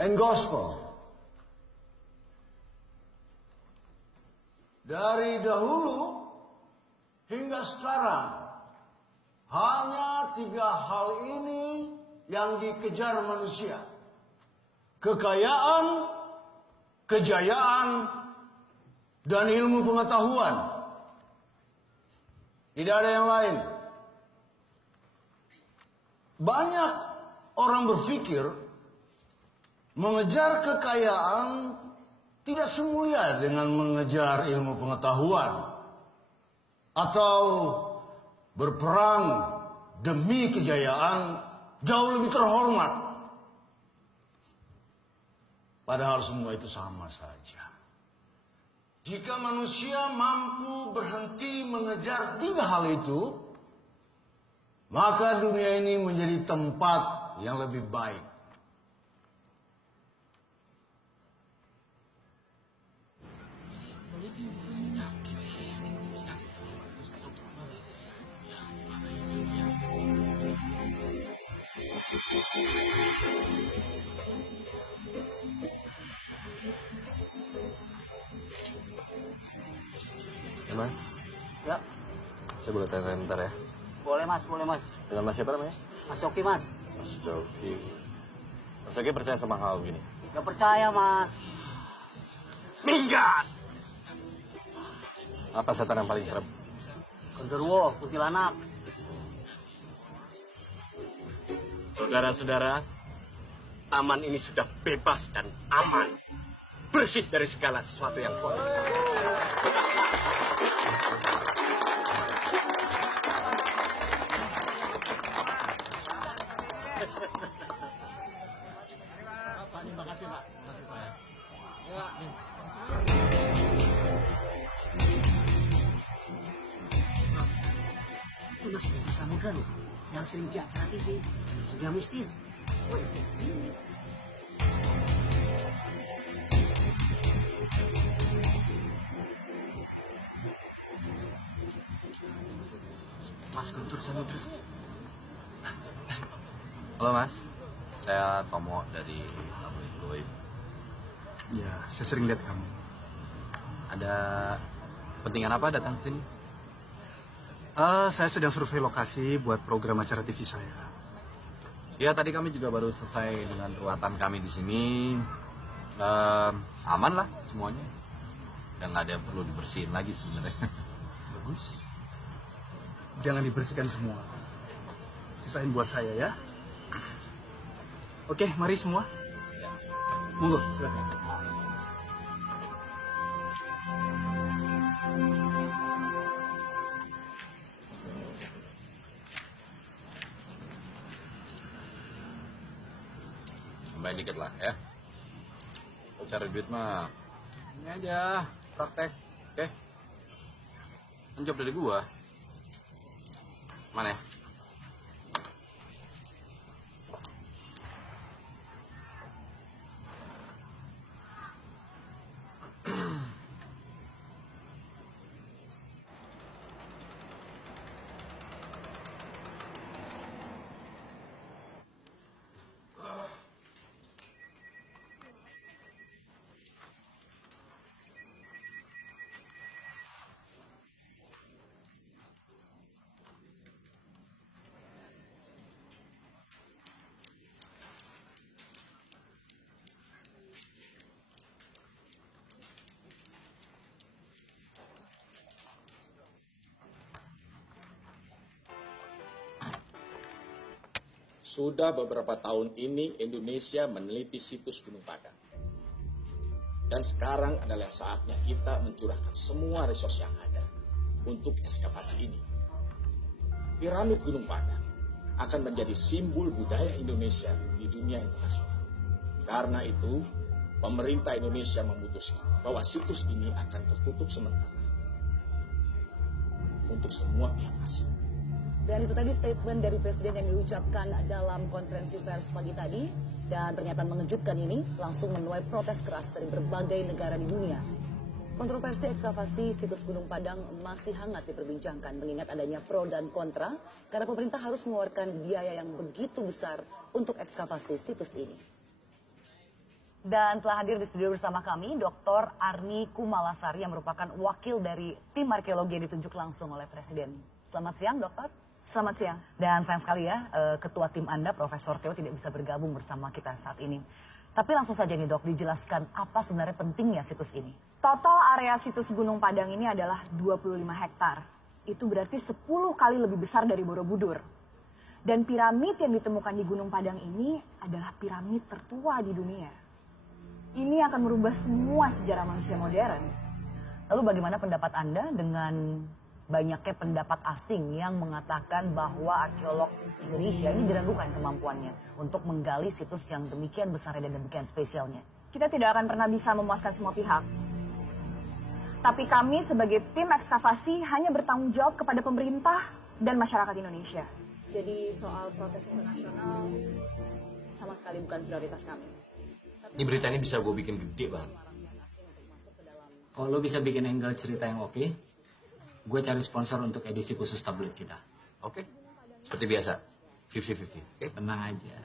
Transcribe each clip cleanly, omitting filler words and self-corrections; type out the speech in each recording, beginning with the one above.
and gospel. Dari dahulu hingga sekarang, hanya 3 hal ini yang dikejar manusia. Kekayaan, kejayaan, dan ilmu pengetahuan. Tidak ada yang lain. Banyak orang berpikir mengejar kekayaan tidak semulia dengan mengejar ilmu pengetahuan atau berperang demi kejayaan jauh lebih terhormat. Padahal semua itu sama saja. Jika manusia mampu berhenti mengejar 3 hal itu, maka dunia ini menjadi tempat yang lebih baik. Ya mas, Ya, saya boleh tanya bentar ya? boleh mas, boleh mas. Dengan mas siapa namanya? Mas Yoki mas. Mas Joki. Mas Joki percaya sama hal begini? Gak percaya mas. Minggat. Apa setan yang paling serem? Genderuwo, kuntilanak. Saudara-saudara, taman ini sudah bebas dan aman. Bersih dari segala sesuatu yang kotor. Terima kasih, Pak. Terima kasih, Pak. Itu mas Putri Samudra loh, yang sering di acara TV. Sudah mistis. Mas Guntur Samudra. Halo mas, saya Tomo dari Tabloid Goib. Ya, saya sering lihat kamu. Ada kepentingan apa datang ke sini? Saya sedang survei lokasi buat program acara TV saya. Ya tadi kami juga baru selesai dengan ruatan kami di sini. Aman lah semuanya. Dan nggak ada yang perlu dibersihin lagi sebenarnya. Bagus. Jangan dibersihkan semua. Sisain buat saya ya. Oke, mari semua. Ya. Monggo, silakan. Tambahin dikit lah ya. Kalau cari duit mah ini aja praktek, oke? Kan job dari gua. Mana ya? Sudah beberapa tahun ini Indonesia meneliti situs Gunung Padang. Dan sekarang adalah saatnya kita mencurahkan semua resource yang ada untuk ekskavasi ini. Piramid Gunung Padang akan menjadi simbol budaya Indonesia di dunia internasional. Karena itu, pemerintah Indonesia memutuskan bahwa situs ini akan tertutup sementara untuk semua pihak asing. Dan itu tadi statement dari Presiden yang diucapkan dalam konferensi pers pagi tadi. Dan pernyataan mengejutkan ini langsung menuai protes keras dari berbagai negara di dunia. Kontroversi ekskavasi situs Gunung Padang masih hangat diperbincangkan mengingat adanya pro dan kontra karena pemerintah harus mengeluarkan biaya yang begitu besar untuk ekskavasi situs ini. Dan telah hadir di studio bersama kami Dr. Arni Kumalasari yang merupakan wakil dari tim arkeologi yang ditunjuk langsung oleh Presiden. Selamat siang, Dokter. Selamat siang. Dan sayang sekali ya, Ketua tim Anda, Profesor Theo tidak bisa bergabung bersama kita saat ini. Tapi langsung saja nih dok, dijelaskan apa sebenarnya pentingnya situs ini. Total area situs Gunung Padang ini adalah 25 hektar. Itu berarti 10 kali lebih besar dari Borobudur. Dan piramid yang ditemukan di Gunung Padang ini adalah piramid tertua di dunia. Ini akan merubah semua sejarah manusia modern. Lalu bagaimana pendapat Anda dengan banyaknya pendapat asing yang mengatakan bahwa arkeolog Indonesia ini diragukan kemampuannya untuk menggali situs yang demikian besar dan demikian spesialnya? Kita tidak akan pernah bisa memuaskan semua pihak. Tapi kami sebagai tim ekskavasi hanya bertanggung jawab kepada pemerintah dan masyarakat Indonesia. Jadi soal protes internasional sama sekali bukan prioritas kami. Ini berita ini bisa gue bikin gede banget. Kalau lo bisa bikin angle cerita yang oke, gue cari sponsor untuk edisi khusus tabloid kita. Oke, seperti biasa, 50-50, oke? Tenang aja.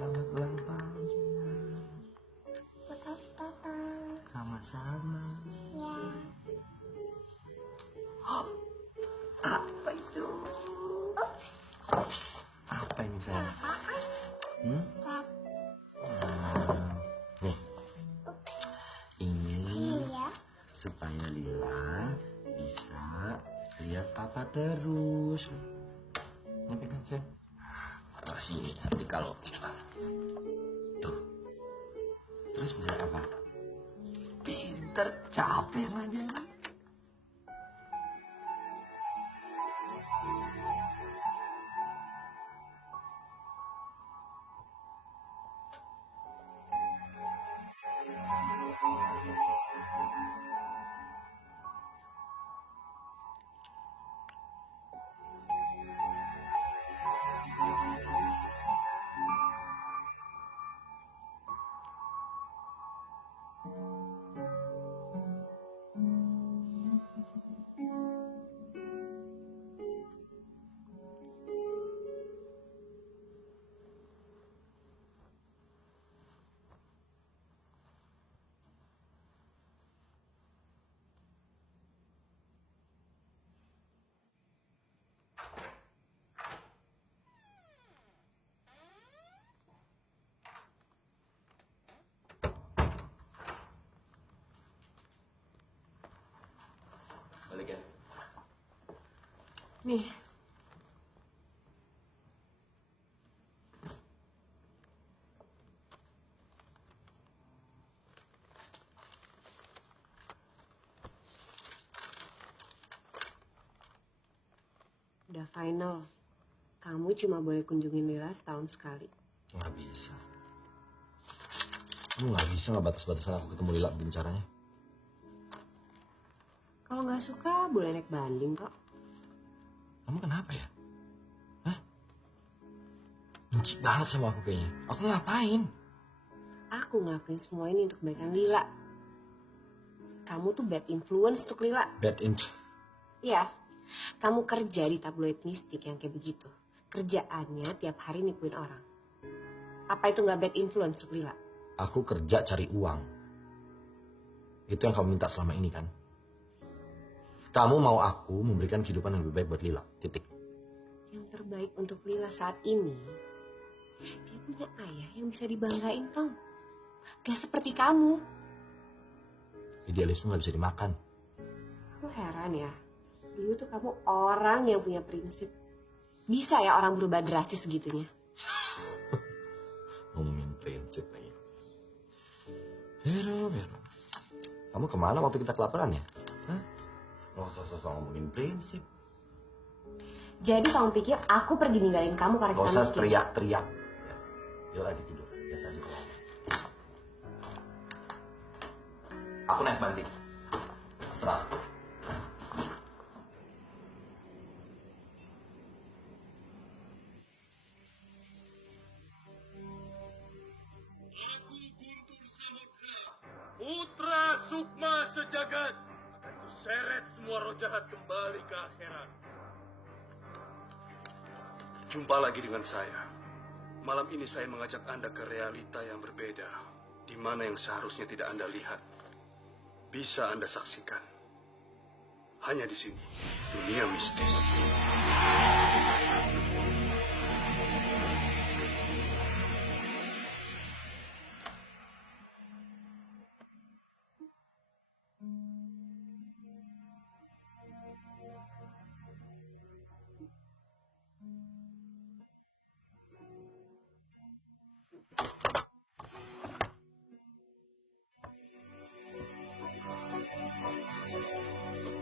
Selamat ulang tahun. Sama-sama. Ya. Apa itu? Apa ini sayang? Nih, ini supaya Lila bisa lihat papa terus. Ini pegang sayang. Taruh sini nanti kalau tuh. Terus bisa apa? Pinter, capek aja. Balik ya. Nih, udah final. Kamu cuma boleh kunjungin Lila setahun sekali. Nggak bisa. Kamu nggak bisa nggak batas-batasan aku ketemu Lila begini caranya. Kalau nggak suka, boleh naik banding kok. Kamu kenapa ya? Hah? Benci banget sama aku kayaknya. Aku ngapain? Aku ngelakuin semua ini untuk kebaikan Lila. Kamu tuh bad influence untuk Lila. Bad influence. Iya, kamu kerja di tabloid mistik yang kayak begitu. Kerjaannya tiap hari nipuin orang. Apa itu nggak bad influence untuk Lila? Aku kerja cari uang. Itu yang kamu minta selama ini kan? Kamu mau aku memberikan kehidupan yang lebih baik buat Lila, titik. Yang terbaik untuk Lila saat ini, dia punya ayah yang bisa dibanggain, Tom. Gak seperti kamu. Idealisme gak bisa dimakan. Aku heran ya, dulu tuh kamu orang yang punya prinsip. Bisa ya orang berubah drastis segitunya? Ngomongin prinsip lagi. Vero. Kamu kemana waktu kita kelaparan ya? Hah? Nggak usah ngomongin prinsip. Jadi kamu pikir aku pergi ninggalin kamu karena Gak kita usah miskin? teriak-teriak. Ya. Dia lagi tidur. Biasa aja kalau ngomong. Aku naik banding. Serah. Sukma sejagat, akan kuseret semua roh jahat kembali ke akhirat. Jumpa lagi dengan saya. Malam ini saya mengajak Anda ke realita yang berbeda, di mana yang seharusnya tidak Anda lihat, bisa Anda saksikan. Hanya di sini, dunia mistis.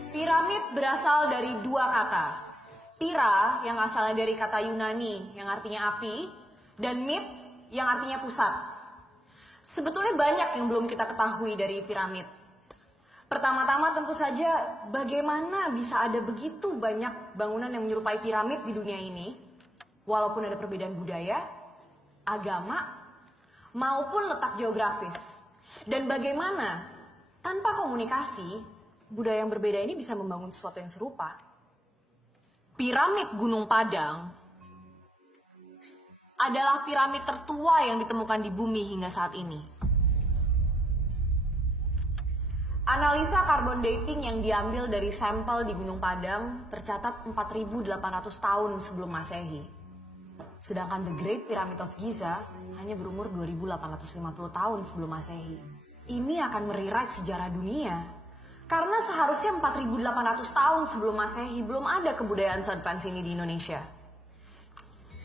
Piramid berasal dari dua kata. Pira yang asalnya dari kata Yunani yang artinya api, dan mit yang artinya pusat. Sebetulnya banyak yang belum kita ketahui dari piramid. Pertama-tama tentu saja bagaimana bisa ada begitu banyak bangunan yang menyerupai piramid di dunia ini, walaupun ada perbedaan budaya, agama, maupun letak geografis. Dan bagaimana tanpa komunikasi, budaya yang berbeda ini bisa membangun sesuatu yang serupa. Piramid Gunung Padang adalah piramid tertua yang ditemukan di bumi hingga saat ini. Analisa carbon dating yang diambil dari sampel di Gunung Padang tercatat 4.800 tahun sebelum Masehi. Sedangkan The Great Pyramid of Giza hanya berumur 2.850 tahun sebelum Masehi. Ini akan merewrite sejarah dunia. Karena seharusnya 4.800 tahun sebelum Masehi belum ada kebudayaan se-advance ini di Indonesia.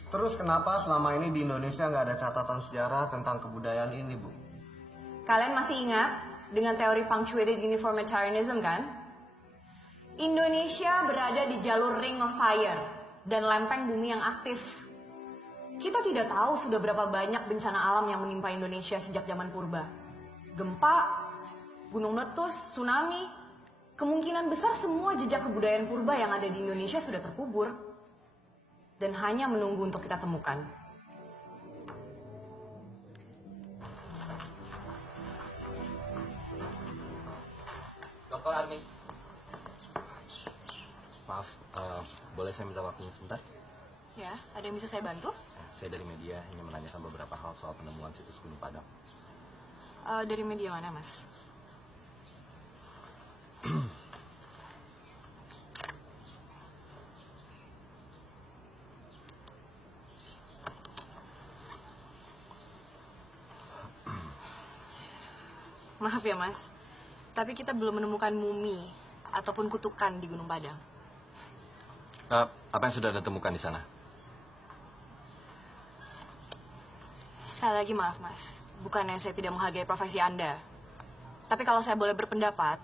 Terus kenapa selama ini di Indonesia nggak ada catatan sejarah tentang kebudayaan ini, Bu? Kalian masih ingat dengan teori punctuated uniformitarianism kan? Indonesia berada di jalur Ring of Fire dan lempeng bumi yang aktif. Kita tidak tahu sudah berapa banyak bencana alam yang menimpa Indonesia sejak zaman purba. Gempa, gunung meletus, tsunami, kemungkinan besar semua jejak kebudayaan purba yang ada di Indonesia sudah terkubur dan hanya menunggu untuk kita temukan. Dr. Armi. Maaf, boleh saya minta waktunya sebentar? Ya, ada yang bisa saya bantu? Saya dari media, ingin menanyakan beberapa hal soal penemuan situs Gunung Padang. Dari media mana, Mas? Maaf ya, Mas. Tapi kita belum menemukan mumi ataupun kutukan di Gunung Padang. Apa yang sudah Anda temukan di sana? Sekali lagi maaf, Mas. Bukannya saya tidak menghargai profesi Anda. Tapi kalau saya boleh berpendapat,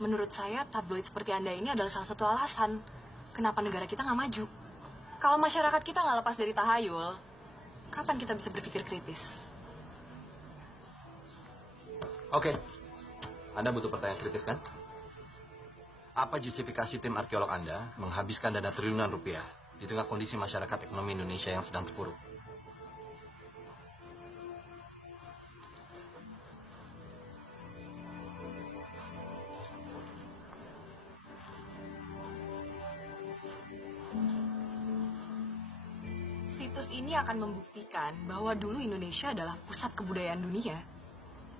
menurut saya tabloid seperti Anda ini adalah salah satu alasan kenapa negara kita nggak maju. Kalau masyarakat kita nggak lepas dari tahayul, kapan kita bisa berpikir kritis? Oke. Anda butuh pertanyaan kritis, kan? Apa justifikasi tim arkeolog Anda menghabiskan dana triliunan rupiah di tengah kondisi masyarakat ekonomi Indonesia yang sedang terpuruk? Situs ini akan membuktikan bahwa dulu Indonesia adalah pusat kebudayaan dunia.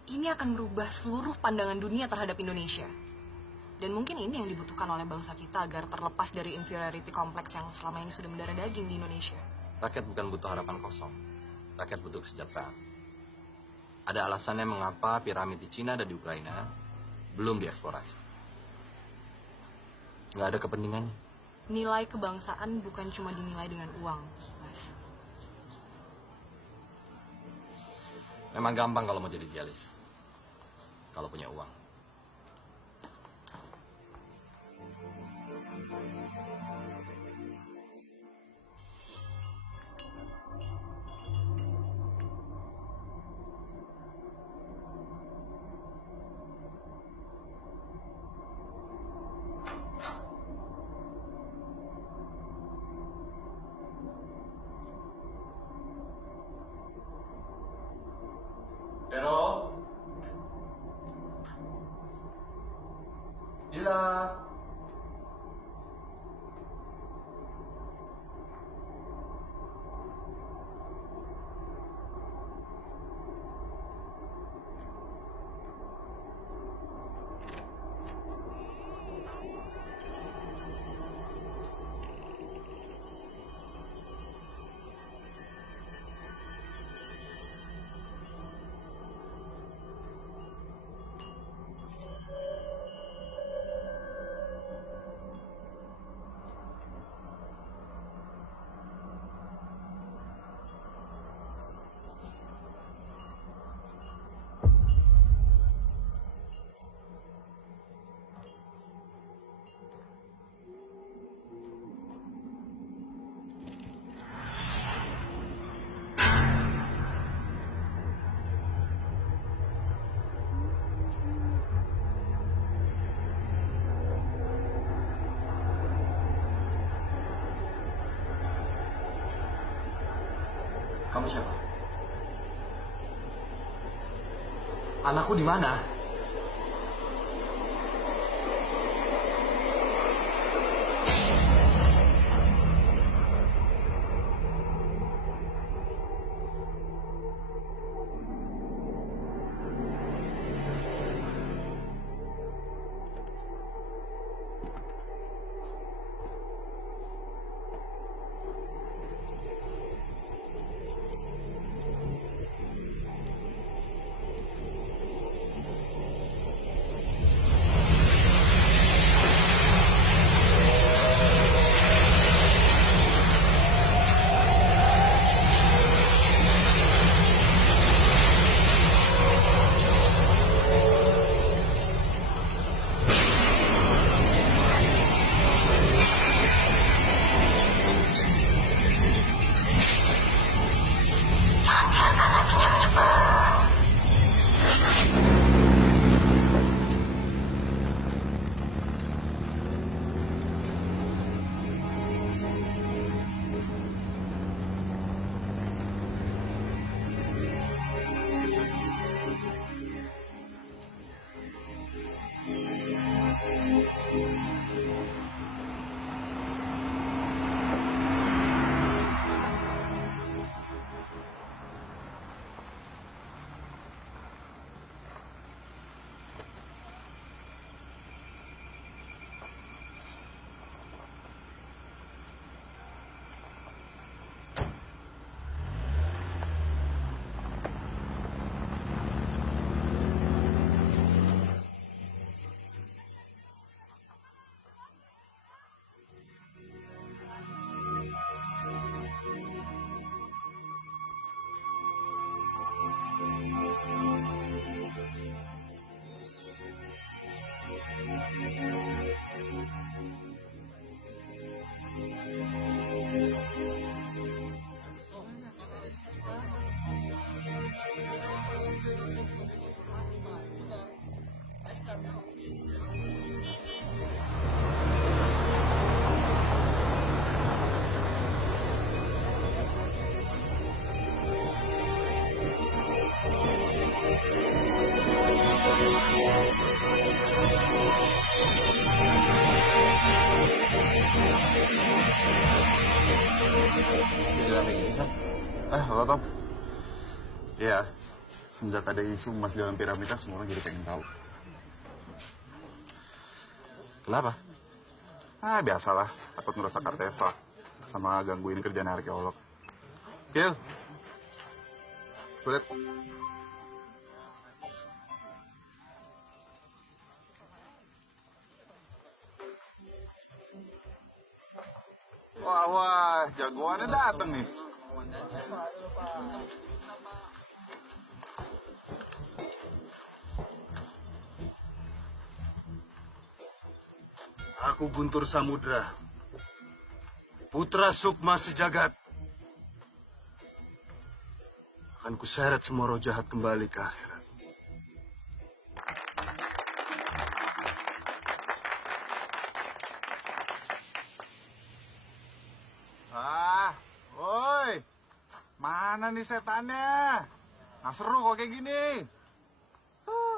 Ini akan merubah seluruh pandangan dunia terhadap Indonesia. Dan mungkin ini yang dibutuhkan oleh bangsa kita agar terlepas dari inferiority complex yang selama ini sudah mendarah daging di Indonesia. Rakyat bukan butuh harapan kosong. Rakyat butuh kesejahteraan. Ada alasannya mengapa piramid di Cina dan di Ukraina belum dieksplorasi. Nggak ada kepentingannya. Nilai kebangsaan bukan cuma dinilai dengan uang, Mas. Memang gampang kalau mau jadi idealis. Kalau punya uang. Vero? Samudra. Kamu siapa? Anakku di mana? Halo Tom. Iya, semenjak ada isu emas dalam piramida, semua orang jadi pengen tahu. Kenapa? Biasalah, takut ngerusak artefak sama gangguin kerjaan arkeolog. Gil, kulit. Wah, jagoannya dateng nih. Aku Guntur Samudra, putra Sukma Sejagat. Akan kuseret semua roh jahat kembali ke akhirat. Woi, mana nih setannya? Nggak seru kok kayak gini.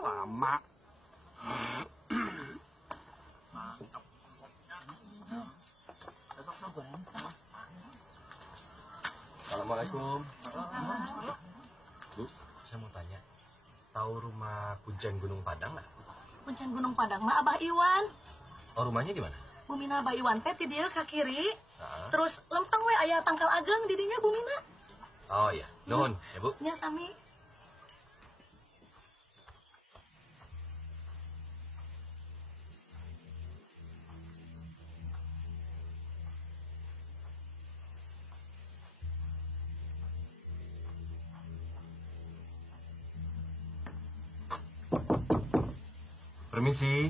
Lama. Assalamualaikum. Bu, saya mau tanya. Tahu rumah Kuncen Gunung Padang nggak? Kuncen Gunung Padang mah Abah Iwan. Oh, rumahnya di mana? Bumina Abah Iwan teh di dia ke kiri. Nah. Terus lempeng we aya pangkal ageng di dinya Bumina. Oh iya, nuhun ya Bu. Nya sami. Permisi.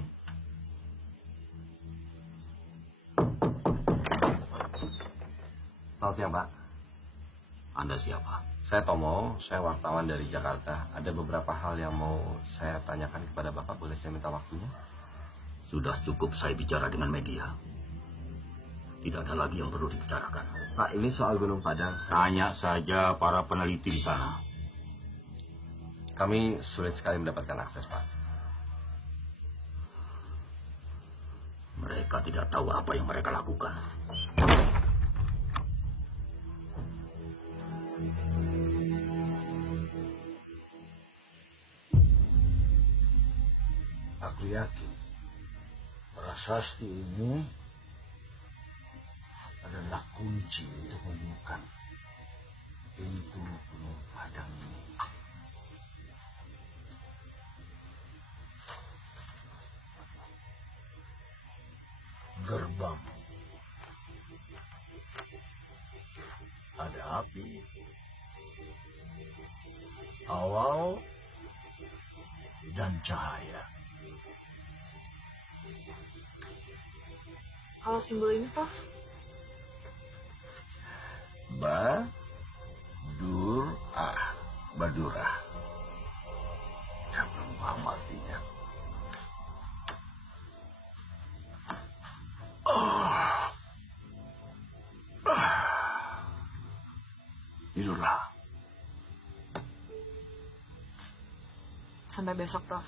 Selamat siang, Pak. Anda siapa? Saya Tomo, saya wartawan dari Jakarta. Ada beberapa hal yang mau saya tanyakan kepada Bapak, boleh saya minta waktunya? Sudah cukup saya bicara dengan media. Tidak ada lagi yang perlu dibicarakan. Pak, ini soal Gunung Padang. Tanya saja para peneliti di sana. Kami sulit sekali mendapatkan akses, Pak. Mereka tidak tahu apa yang mereka lakukan. Aku yakin prasasti ini adalah kunci untuk menemukan pintu Gunung Padang ini. Gerbang. Ada api. Awal dan cahaya. Kalau simbol ini, Prof? Badura. Saya belum paham artinya. Tidurlah. Sampai besok, Prof.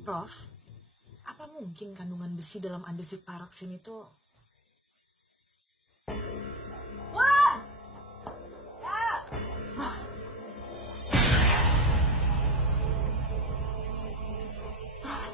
Prof, apa mungkin kandungan besi dalam andesit paroksin itu. Wan! Ya! Prof. Prof.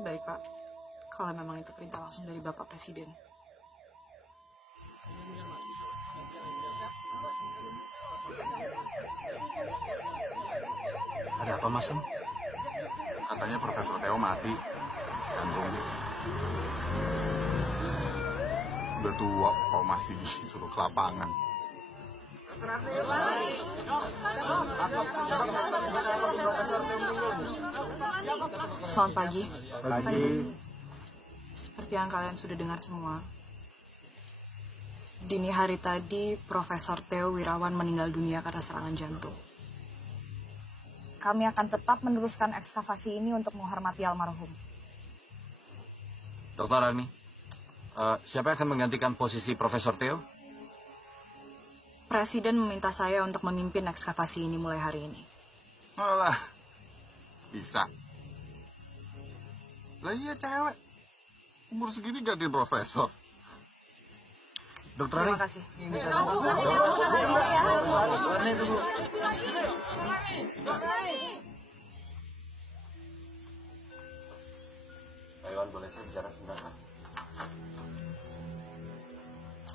Baik, Pak. Kalau memang itu perintah langsung dari Bapak Presiden. Ada apa, Mas? Katanya Profesor Theo mati. Jantung. Udah tua kok masih disuruh ke lapangan. Selamat pagi. Pagi. Seperti yang kalian sudah dengar semua, dini hari tadi Profesor Theo Wirawan meninggal dunia karena serangan jantung. Kami akan tetap meneruskan ekskavasi ini untuk menghormati almarhum. Dr. Armi, siapa yang akan menggantikan posisi Profesor Theo? Presiden meminta saya untuk memimpin ekskavasi ini mulai hari ini. Alah, bisa. Lah iya cewek. Umur segini gantiin profesor. Dokter Terima kasih. Pak Iwan, boleh saya bicara sebentar, Pak?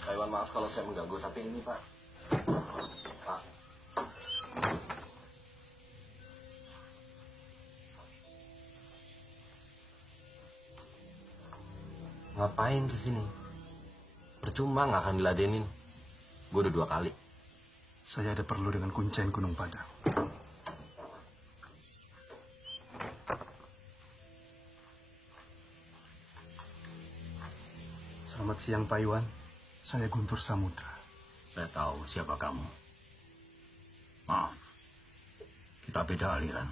Pak Iwan, maaf kalau saya mengganggu, tapi ini, Pak. Pak. Ngapain kesini? Percuma nggak akan diladenin. Gue udah 2 kali. Saya ada perlu dengan Kuncen Gunung Padang. Selamat siang, Pak Iwan. Saya Guntur Samudra. Saya tahu siapa kamu. Maaf, kita beda aliran.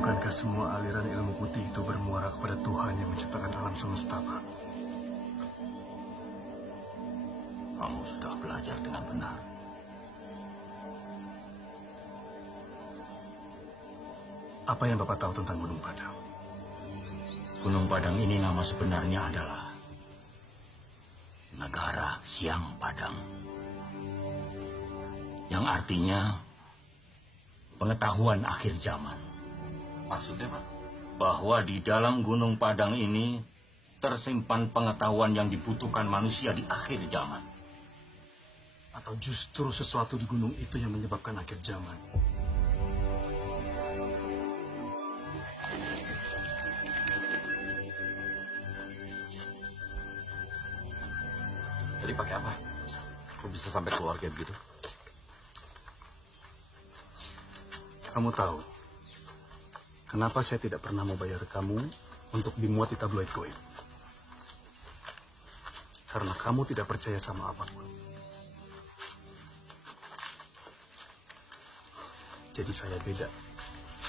Bukankah semua aliran ilmu putih itu bermuara kepada Tuhan yang menciptakan alam semesta, Pak? Kamu sudah belajar dengan benar. Apa yang Bapak tahu tentang Gunung Padang? Gunung Padang ini nama sebenarnya adalah Negara Siang Padang. Yang artinya pengetahuan akhir zaman. Maksudnya, Pak? Bahwa di dalam Gunung Padang ini tersimpan pengetahuan yang dibutuhkan manusia di akhir zaman. Atau justru sesuatu di gunung itu yang menyebabkan akhir zaman? Jadi pakai apa? Kok bisa sampai keluar kayak begitu? Kamu tahu kenapa saya tidak pernah mau bayar kamu untuk dimuat di tabloid goib? Karena kamu tidak percaya sama apapun. Jadi saya beda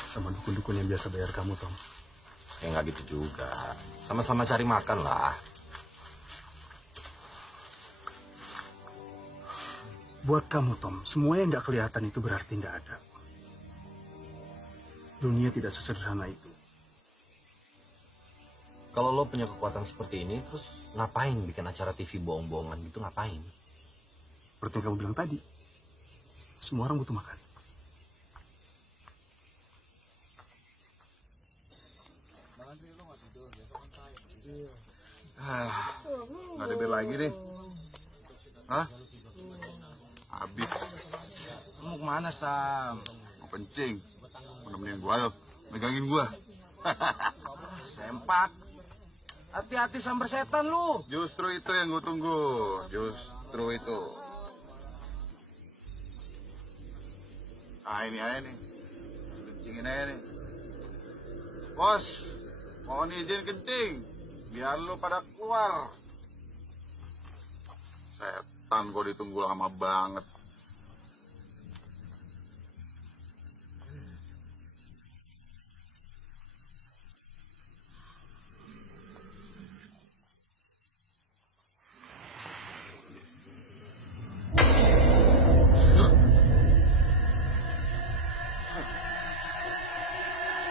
sama dukun-dukun yang biasa bayar kamu, Tom. Ya nggak gitu juga. Sama-sama cari makan lah. Buat kamu, Tom, semua yang nggak kelihatan itu berarti nggak ada. Dunia tidak sesederhana itu. Kalau lo punya kekuatan seperti ini, terus ngapain bikin acara TV bohong-bohongan gitu, ngapain? Seperti yang kamu bilang tadi, semua orang butuh makan. Nggak ada bel lagi nih. Hah? Habis. Mau kemana, Sam? Mau kencing. Mau nemenin gua, ayo. Megangin gua. Sempak. Hati-hati sambar setan lu. Justru itu yang gue tunggu. Justru itu. Ah, ini aja nih. Kencingin aja nih. Bos, mohon izin kencing. Biar lu pada keluar. Setan kok ditunggu lama banget.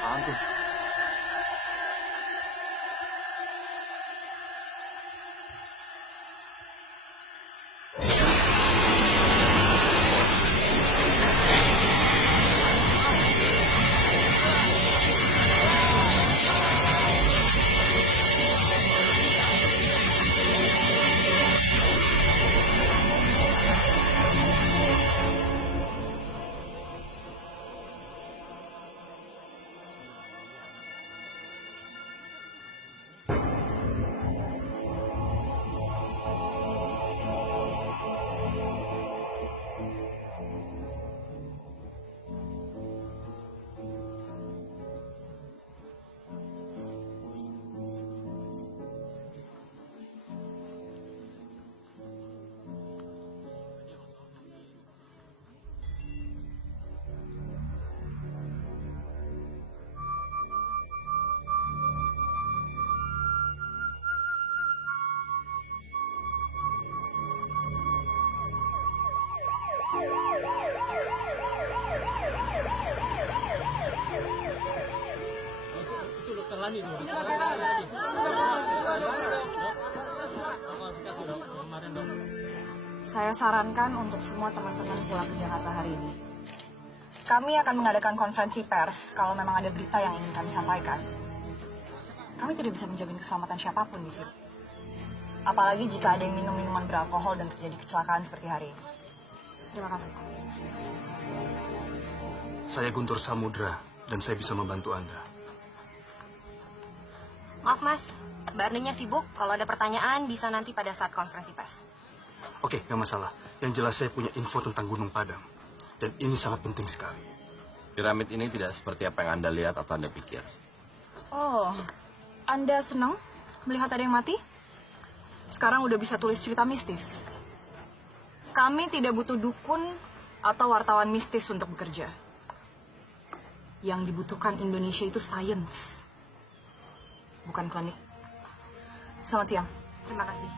Antum. Itu dokter Lani tuh. Saya sarankan untuk semua teman-teman pulang ke Jakarta hari ini. Kami akan mengadakan konferensi pers kalau memang ada berita yang ingin kami sampaikan. Kami tidak bisa menjamin keselamatan siapapun di sini. Apalagi jika ada yang minum minuman beralkohol dan terjadi kecelakaan seperti hari ini. Terima kasih. Saya Guntur Samudra dan saya bisa membantu Anda. Maaf Mas, Mbak Arninya sibuk. Kalau ada pertanyaan bisa nanti pada saat konferensi pers. Oke, nggak masalah. Yang jelas saya punya info tentang Gunung Padang. Dan ini sangat penting sekali. Piramid ini tidak seperti apa yang Anda lihat atau Anda pikir. Oh, Anda senang melihat ada yang mati? Sekarang udah bisa tulis cerita mistis. Kami tidak butuh dukun atau wartawan mistis untuk bekerja. Yang dibutuhkan Indonesia itu sains, bukan klinik. Selamat siang. Terima kasih.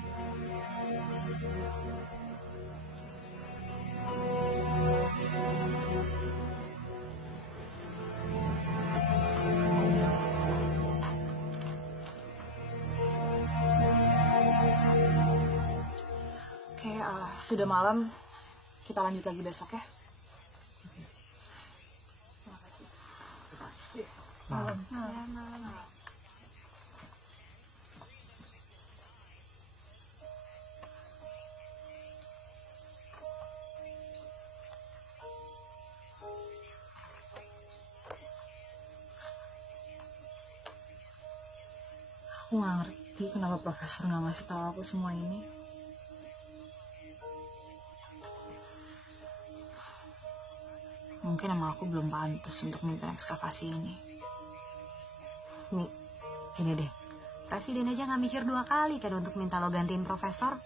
Oke, sudah malam. Kita lanjut lagi besok ya. Malam. Aku nggak ngerti kenapa profesor nggak ngasih tahu aku semua ini. Mungkin emang aku belum pantas untuk minta ekskavasi ini. Nih, gini deh. Presiden aja nggak mikir 2 kali kan untuk minta lo gantiin profesor.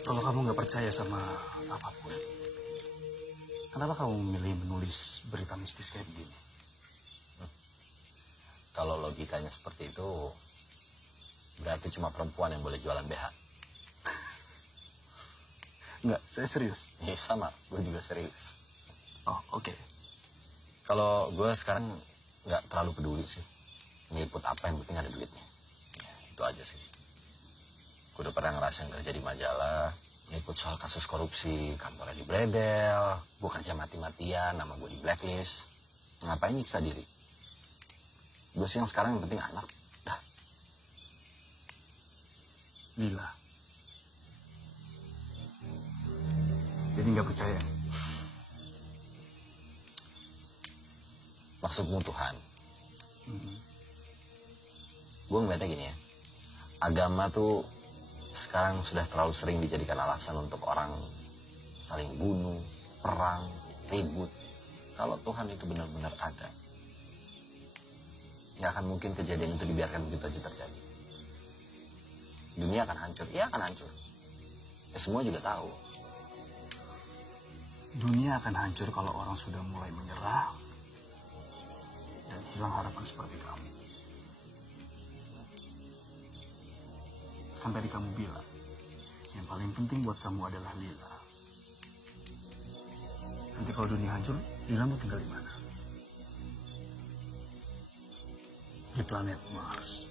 Kalau kamu nggak percaya sama apapun, kenapa kamu memilih menulis berita mistis kayak begini? Kalau logikanya seperti itu, berarti cuma perempuan yang boleh jualan BH. Enggak, saya serius. Iya sama, gue juga serius. Oh, oke. Kalau gue sekarang nggak terlalu peduli sih. Ngeliput apa yang penting ada duitnya. Ya, itu aja sih. Gue udah pernah ngerasain kerja di majalah, Meliput soal kasus korupsi, kantornya di bredel, gue kerja mati-matian, nama gue di blacklist. Ngapain nyiksa diri? Gue sih yang sekarang yang penting anak. Dah. Lila. Jadi nggak percaya nih? Maksudmu Tuhan? Gue ngeliatnya gini ya. Agama tuh sekarang sudah terlalu sering dijadikan alasan untuk orang saling bunuh, perang, ribut. Kalau Tuhan itu benar-benar ada, nggak akan mungkin kejadian itu dibiarkan begitu aja terjadi. Dunia akan hancur, iya akan hancur. Ya semua juga tahu. Dunia akan hancur kalau orang sudah mulai menyerah dan hilang harapan seperti kamu. Kan tadi kamu bilang, yang paling penting buat kamu adalah Lila. Nanti kalau dunia hancur, Lila mau tinggal di mana? Di planet Mars.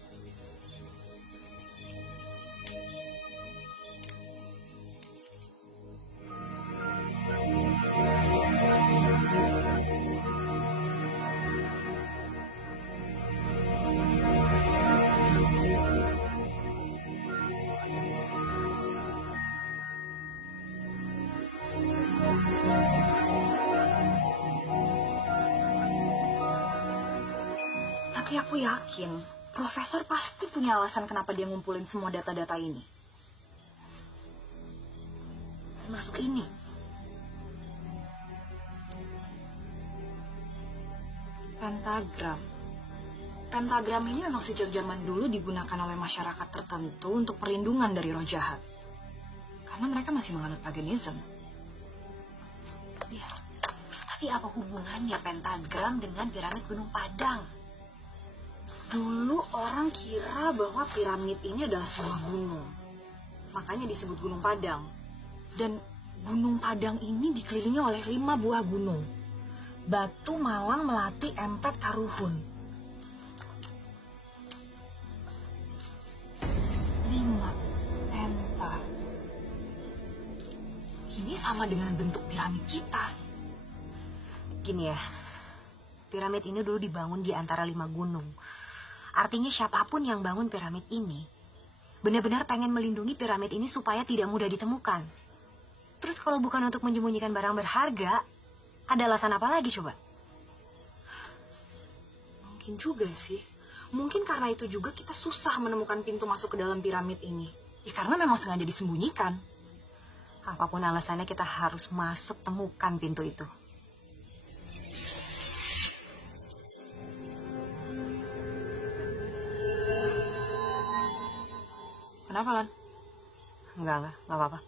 Tapi aku yakin, Profesor pasti punya alasan kenapa dia ngumpulin semua data-data ini. Termasuk ini. Pentagram. Pentagram ini memang sejak zaman dulu digunakan oleh masyarakat tertentu untuk perlindungan dari roh jahat. Karena mereka masih menganut paganisme. Ya, tapi apa hubungannya pentagram dengan piramid Gunung Padang? Dulu orang kira bahwa piramid ini adalah sebuah gunung. Makanya disebut Gunung Padang. Dan Gunung Padang ini dikelilingi oleh 5 buah gunung. Batu, Malang, Melati, Empet, Karuhun. 5 penta. Ini sama dengan bentuk piramid kita. Gini ya, piramid ini dulu dibangun di antara 5 gunung. Artinya siapapun yang bangun piramid ini benar-benar pengen melindungi piramid ini supaya tidak mudah ditemukan. Terus kalau bukan untuk menyembunyikan barang berharga, ada alasan apa lagi coba? Mungkin juga sih. Mungkin karena itu juga kita susah menemukan pintu masuk ke dalam piramid ini. Ya karena memang sengaja disembunyikan. Apapun alasannya kita harus masuk temukan pintu itu. Kenapa, Lan? Enggak apa-apa.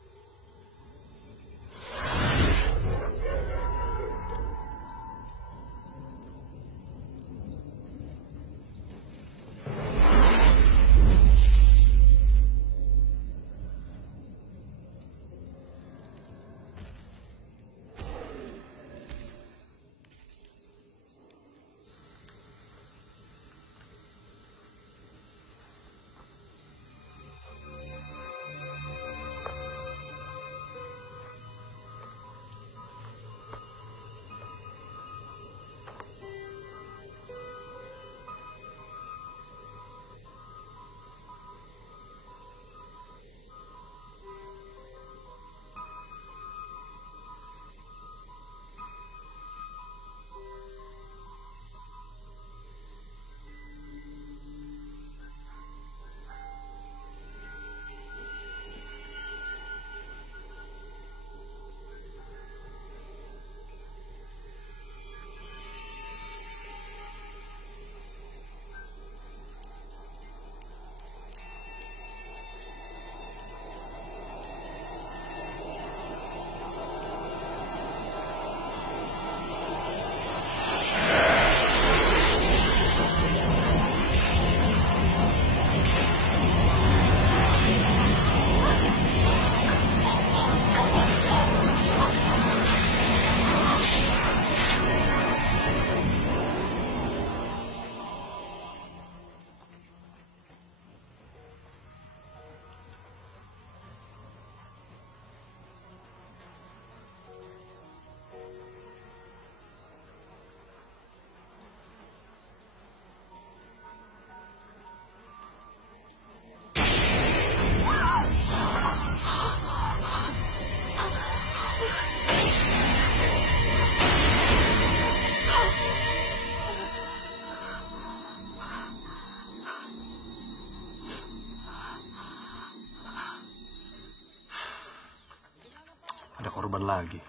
ada korban lagi.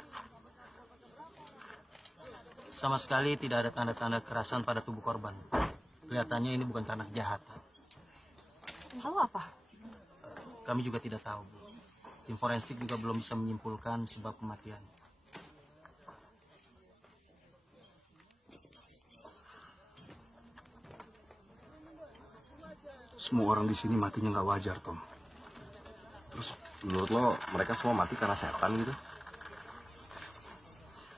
Sama sekali tidak ada tanda-tanda kekerasan pada tubuh korban. Kelihatannya ini bukan karena kejahatan. Lalu apa? Kami juga tidak tahu, Bu. Tim forensik juga belum bisa menyimpulkan sebab kematian. Semua orang di sini matinya nggak wajar, Tom. Terus menurut lo mereka semua mati karena setan gitu?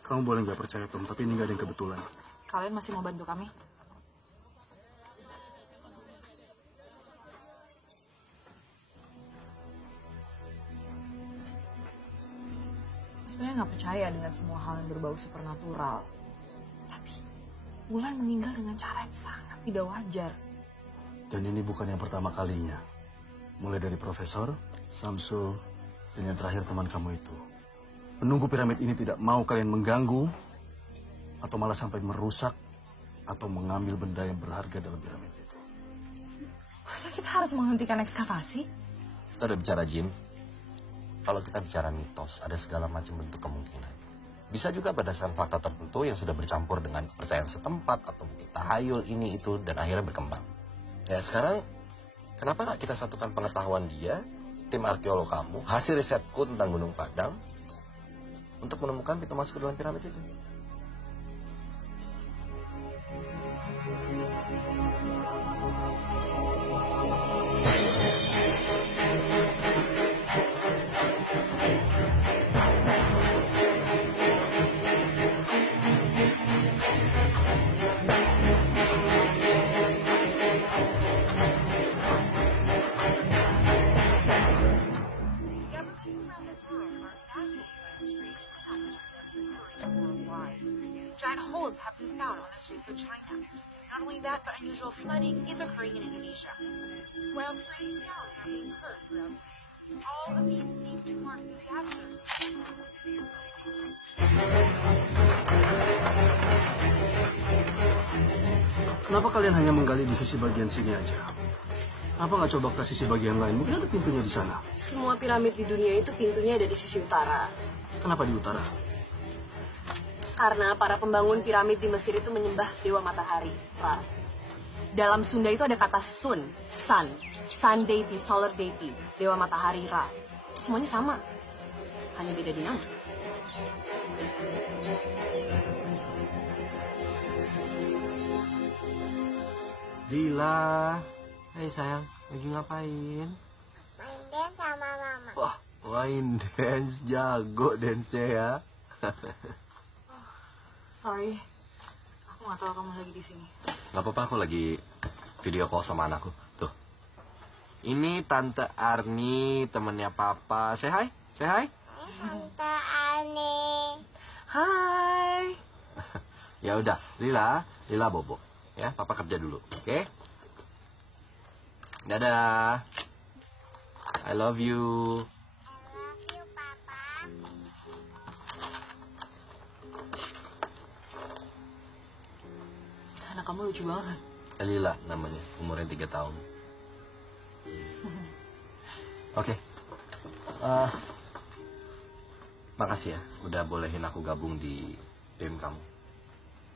Kamu boleh nggak percaya, Tom, tapi ini nggak ada yang kebetulan. Kalian masih mau bantu kami? Sebenarnya nggak percaya dengan semua hal yang berbau supernatural. Tapi Wulan meninggal dengan cara yang sangat tidak wajar. Dan ini bukan yang pertama kalinya. Mulai dari Profesor, Samsul, dan yang terakhir teman kamu itu. Penunggu piramid ini tidak mau kalian mengganggu, atau malah sampai merusak, atau mengambil benda yang berharga dalam piramid itu. Masa kita harus menghentikan ekskavasi? Kita udah bicara jin. Kalau kita bicara mitos, ada segala macam bentuk kemungkinan. Bisa juga berdasarkan fakta tertentu yang sudah bercampur dengan kepercayaan setempat, atau mungkin tahayul ini itu, dan akhirnya berkembang. Ya sekarang, kenapa nggak kita satukan pengetahuan dia, tim arkeolog kamu, hasil risetku tentang Gunung Padang, untuk menemukan pintu masuk ke dalam piramid itu? Giant holes have been found on the streets of China. Not only that, but unusual flooding is occurring in Indonesia. While strange sounds are being heard throughout, all of these seem to mark disasters. Kenapa kalian hanya menggali di sisi bagian sini aja? Apa nggak coba ke sisi bagian lain? Mungkin ada pintunya di sana. Semua piramid di dunia itu pintunya ada di sisi utara. Kenapa di utara? Karena para pembangun piramid di Mesir itu menyembah dewa matahari, Ra. Dalam Sunda itu ada kata sun, sun deity, solar deity, dewa matahari, Ra. Semuanya sama, hanya beda di nama. Lila, hai sayang, lagi ngapain? Main dance sama mama. Wah, main dance, jago dance-nya ya. Sorry, aku nggak tahu kamu lagi di sini. Gak apa-apa, aku lagi video call sama anakku. Tuh, ini Tante Arni, temennya Papa. Say hi, say hi. Tante Arni. Hai. Ya udah, Lila bobo. Ya, Papa kerja dulu, oke? Dadah. I love you. Anak kamu lucu banget. Lila namanya, umurnya 3 tahun. Oke. Makasih ya, udah bolehin aku gabung di tim kamu.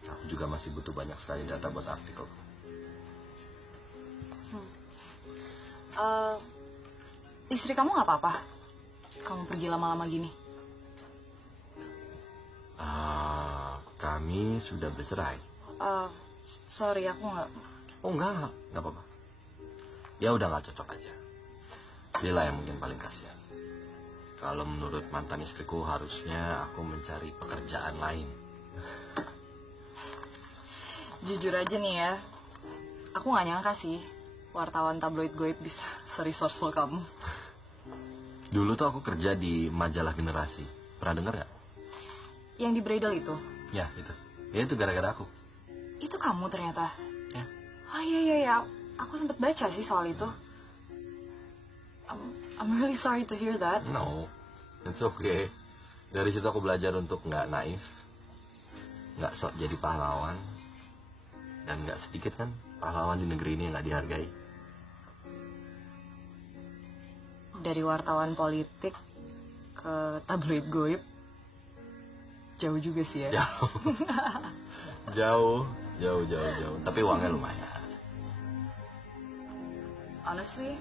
Aku juga masih butuh banyak sekali data buat artikel. Istri kamu nggak apa-apa? Kamu pergi lama-lama gini? Kami sudah bercerai. Sorry, aku nggak. Oh enggak apa-apa. Ya udah nggak cocok aja. Lila yang mungkin paling kasihan. Kalau menurut mantan istriku harusnya aku mencari pekerjaan lain. Jujur aja nih ya, aku nggak nyangka sih wartawan tabloid goib bisa se-resourceful kamu. Dulu tuh aku kerja di majalah Generasi. Pernah denger gak? Yang di Bridal itu? Ya itu. Ya itu gara-gara aku. Itu kamu ternyata? Ya. Oh iya, aku sempat baca sih soal itu. I'm really sorry to hear that. No, it's okay. Dari situ aku belajar untuk nggak naif, nggak sok jadi pahlawan, dan nggak sedikit kan pahlawan di negeri ini yang nggak dihargai. Dari wartawan politik ke tabloid goib, Jauh juga sih ya. Jauh. Jauh. Tapi uangnya lumayan. Honestly,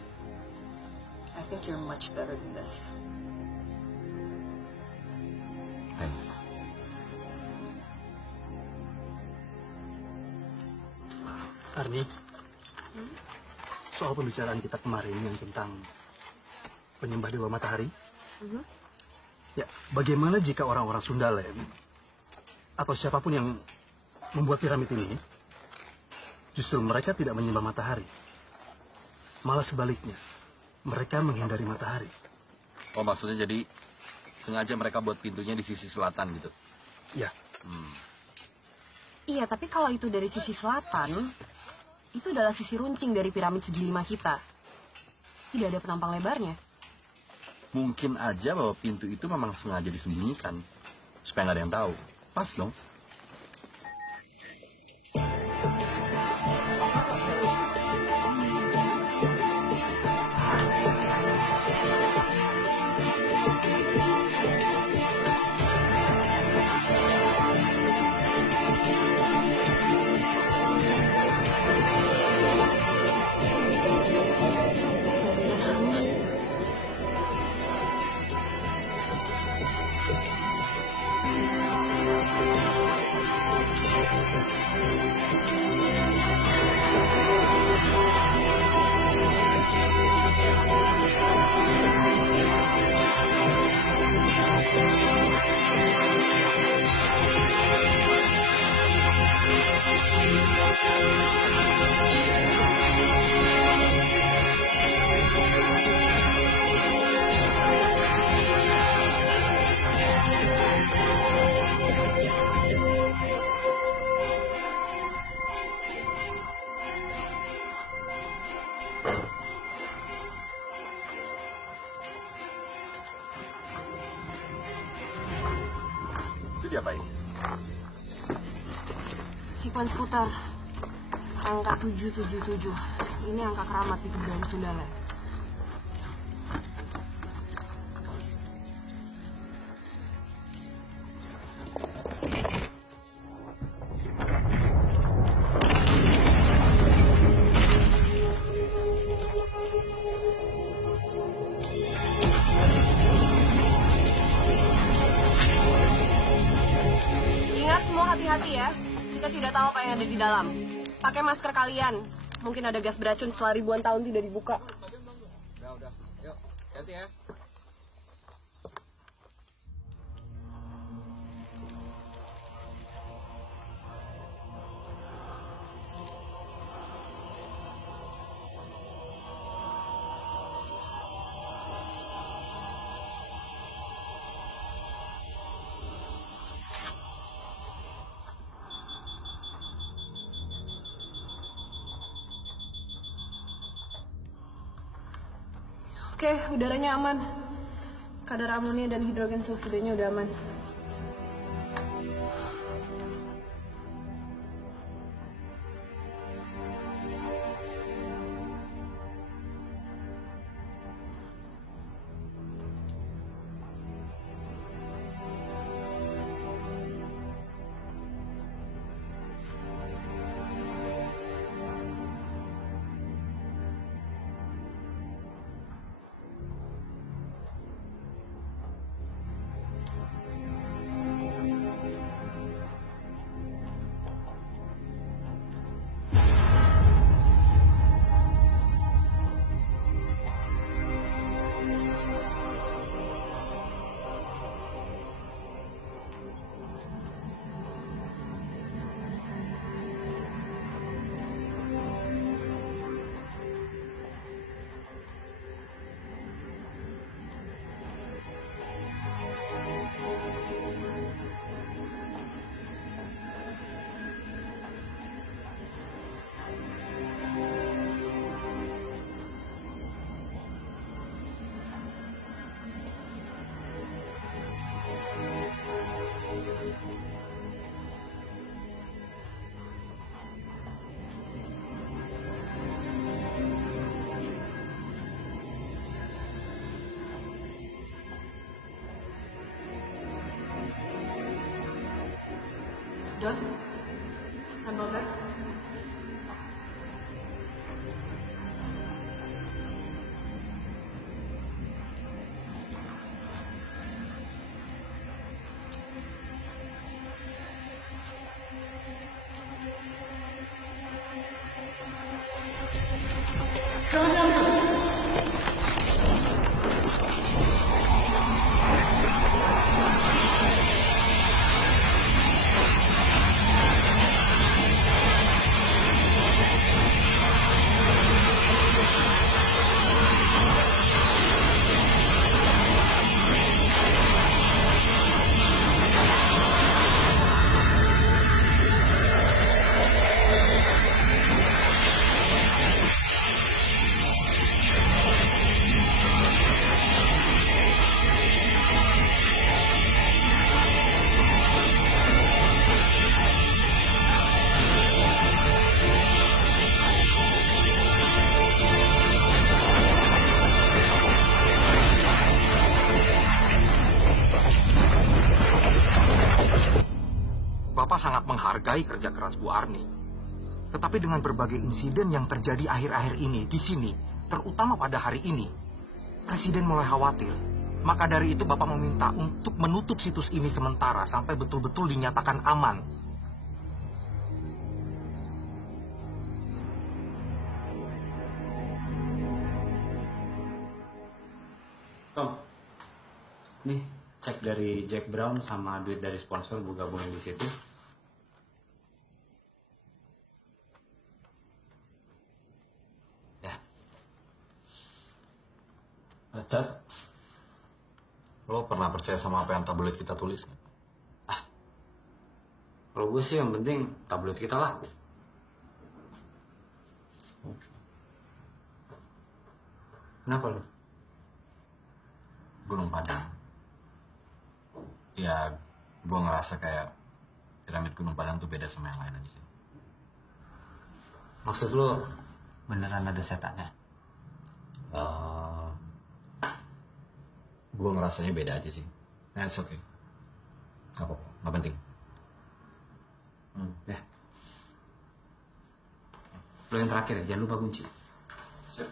I think you're much better than this. Thanks. Arni, soal pembicaraan kita kemarin yang tentang penyembah Dewa Matahari, ya bagaimana jika orang-orang Sundalen atau siapapun yang membuat piramid ini, justru mereka tidak menyembah matahari, malah sebaliknya, mereka menghindari matahari. Oh, maksudnya jadi sengaja mereka buat pintunya di sisi selatan gitu? Ya. Iya, tapi kalau itu dari sisi selatan, itu adalah sisi runcing dari piramid segi 5 kita. Tidak ada penampang lebarnya. Mungkin aja bahwa pintu itu memang sengaja disembunyikan, supaya nggak ada yang tahu. Pas dong. Itu diapain? Sequence putar. Angka 777. Ini angka keramat di kebudayaan Sundalen. Ingat semua hati-hati ya. Kita tidak tahu apa yang ada di dalam. Pakai masker kalian. Mungkin ada gas beracun setelah ribuan tahun tidak dibuka. Udah. Yuk, hati ya. Oke, udaranya aman. Kadar amonia dan hidrogen sulfidanya udah aman. Don, San Robert. Bapak sangat menghargai kerja keras Bu Arni. Tetapi dengan berbagai insiden yang terjadi akhir-akhir ini di sini, terutama pada hari ini, Presiden mulai khawatir. Maka dari itu Bapak meminta untuk menutup situs ini sementara sampai betul-betul dinyatakan aman. Tom, nih cek dari Jack Brown sama duit dari sponsor gue gabungin di situ. Cak, lo pernah percaya sama apa yang tabloid kita tulis? Kalau gue sih yang penting tabloid kita laku. Kenapa lo? Gunung Padang. Ya, gue ngerasa kayak piramid Gunung Padang tuh beda sama yang lain aja. Maksud lo beneran ada setannya? Gue ngerasanya beda aja sih. Nah, it's okay. Gak apa-apa, gak penting. Ya. Lo yang terakhir ya, jangan lupa kunci. Siap.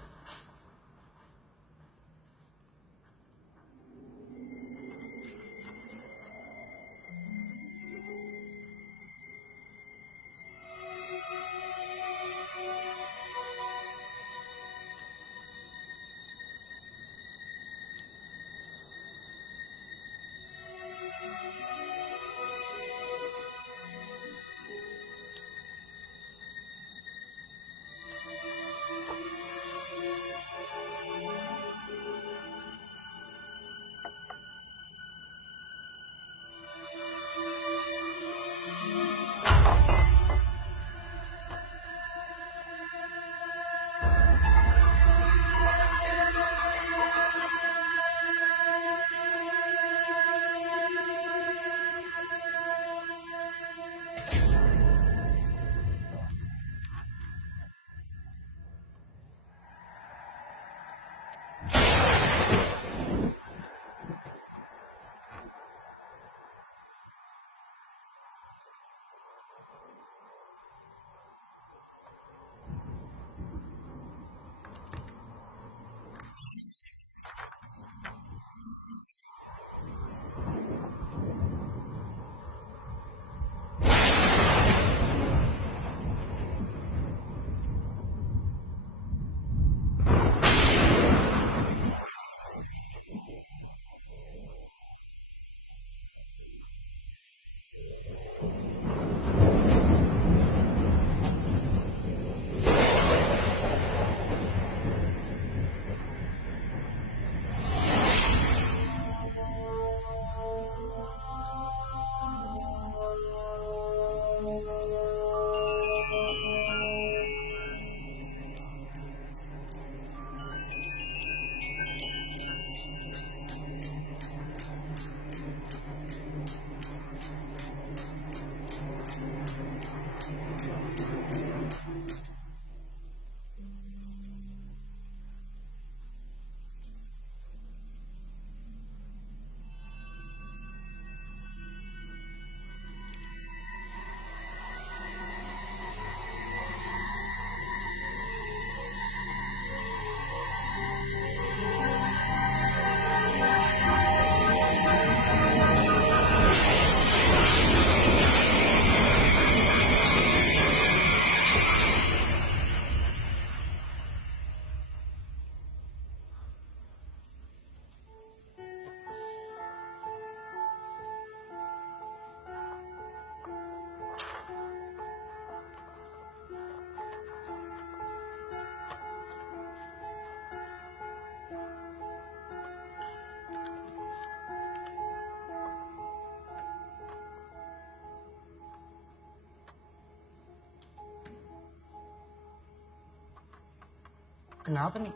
Kenapa nih?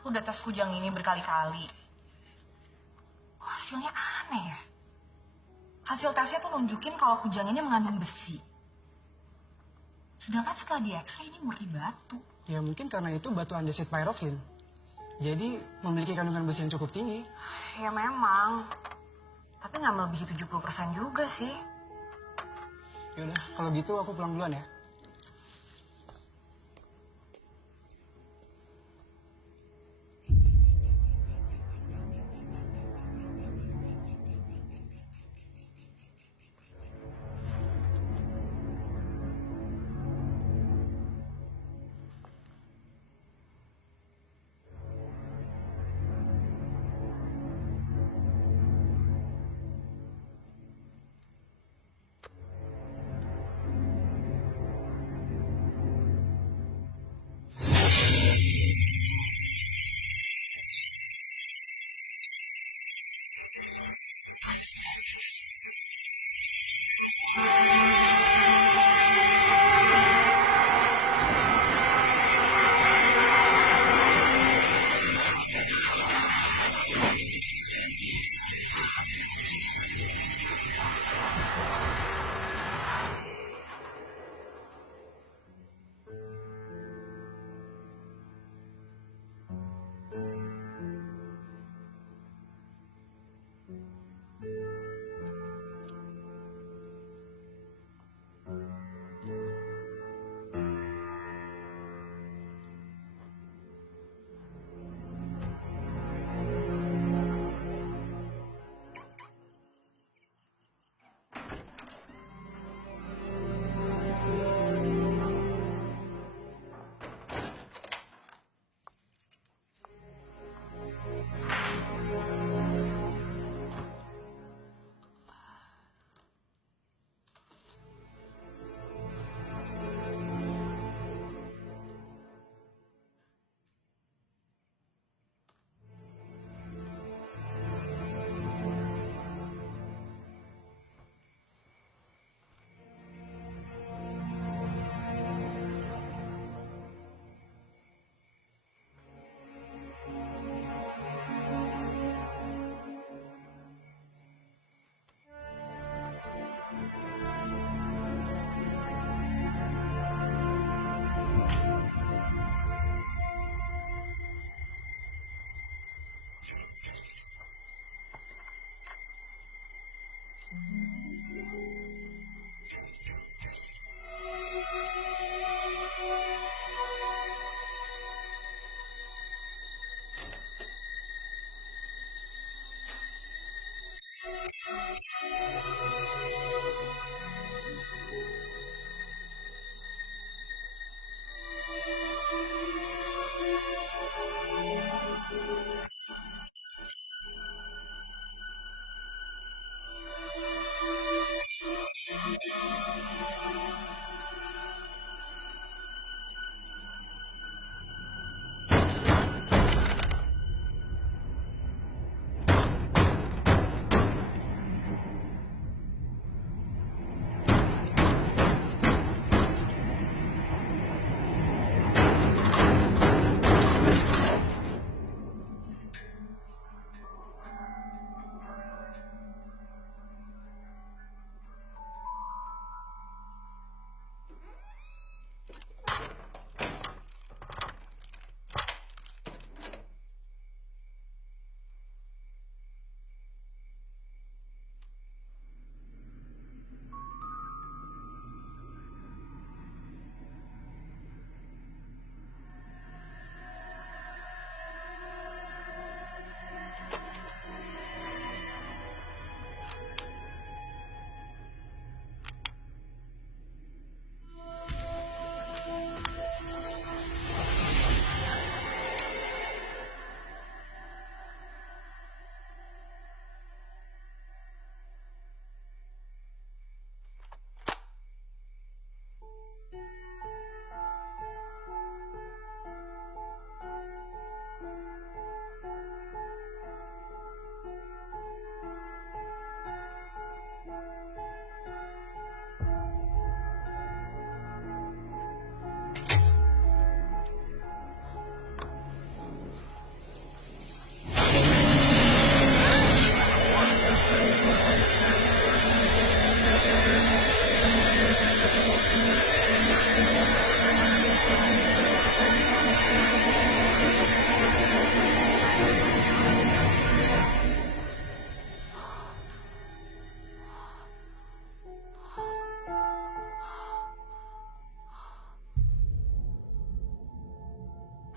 Aku udah tes kujang ini berkali-kali. Kok hasilnya aneh ya? Hasil tesnya tuh nunjukin kalau kujang ini mengandung besi. Sedangkan setelah di X-ray ini murni batu. Ya mungkin karena itu batu andesit pyroxene. Jadi memiliki kandungan besi yang cukup tinggi. Ya memang. Tapi nggak melebihi 70% juga sih. Yaudah, kalau gitu aku pulang duluan ya.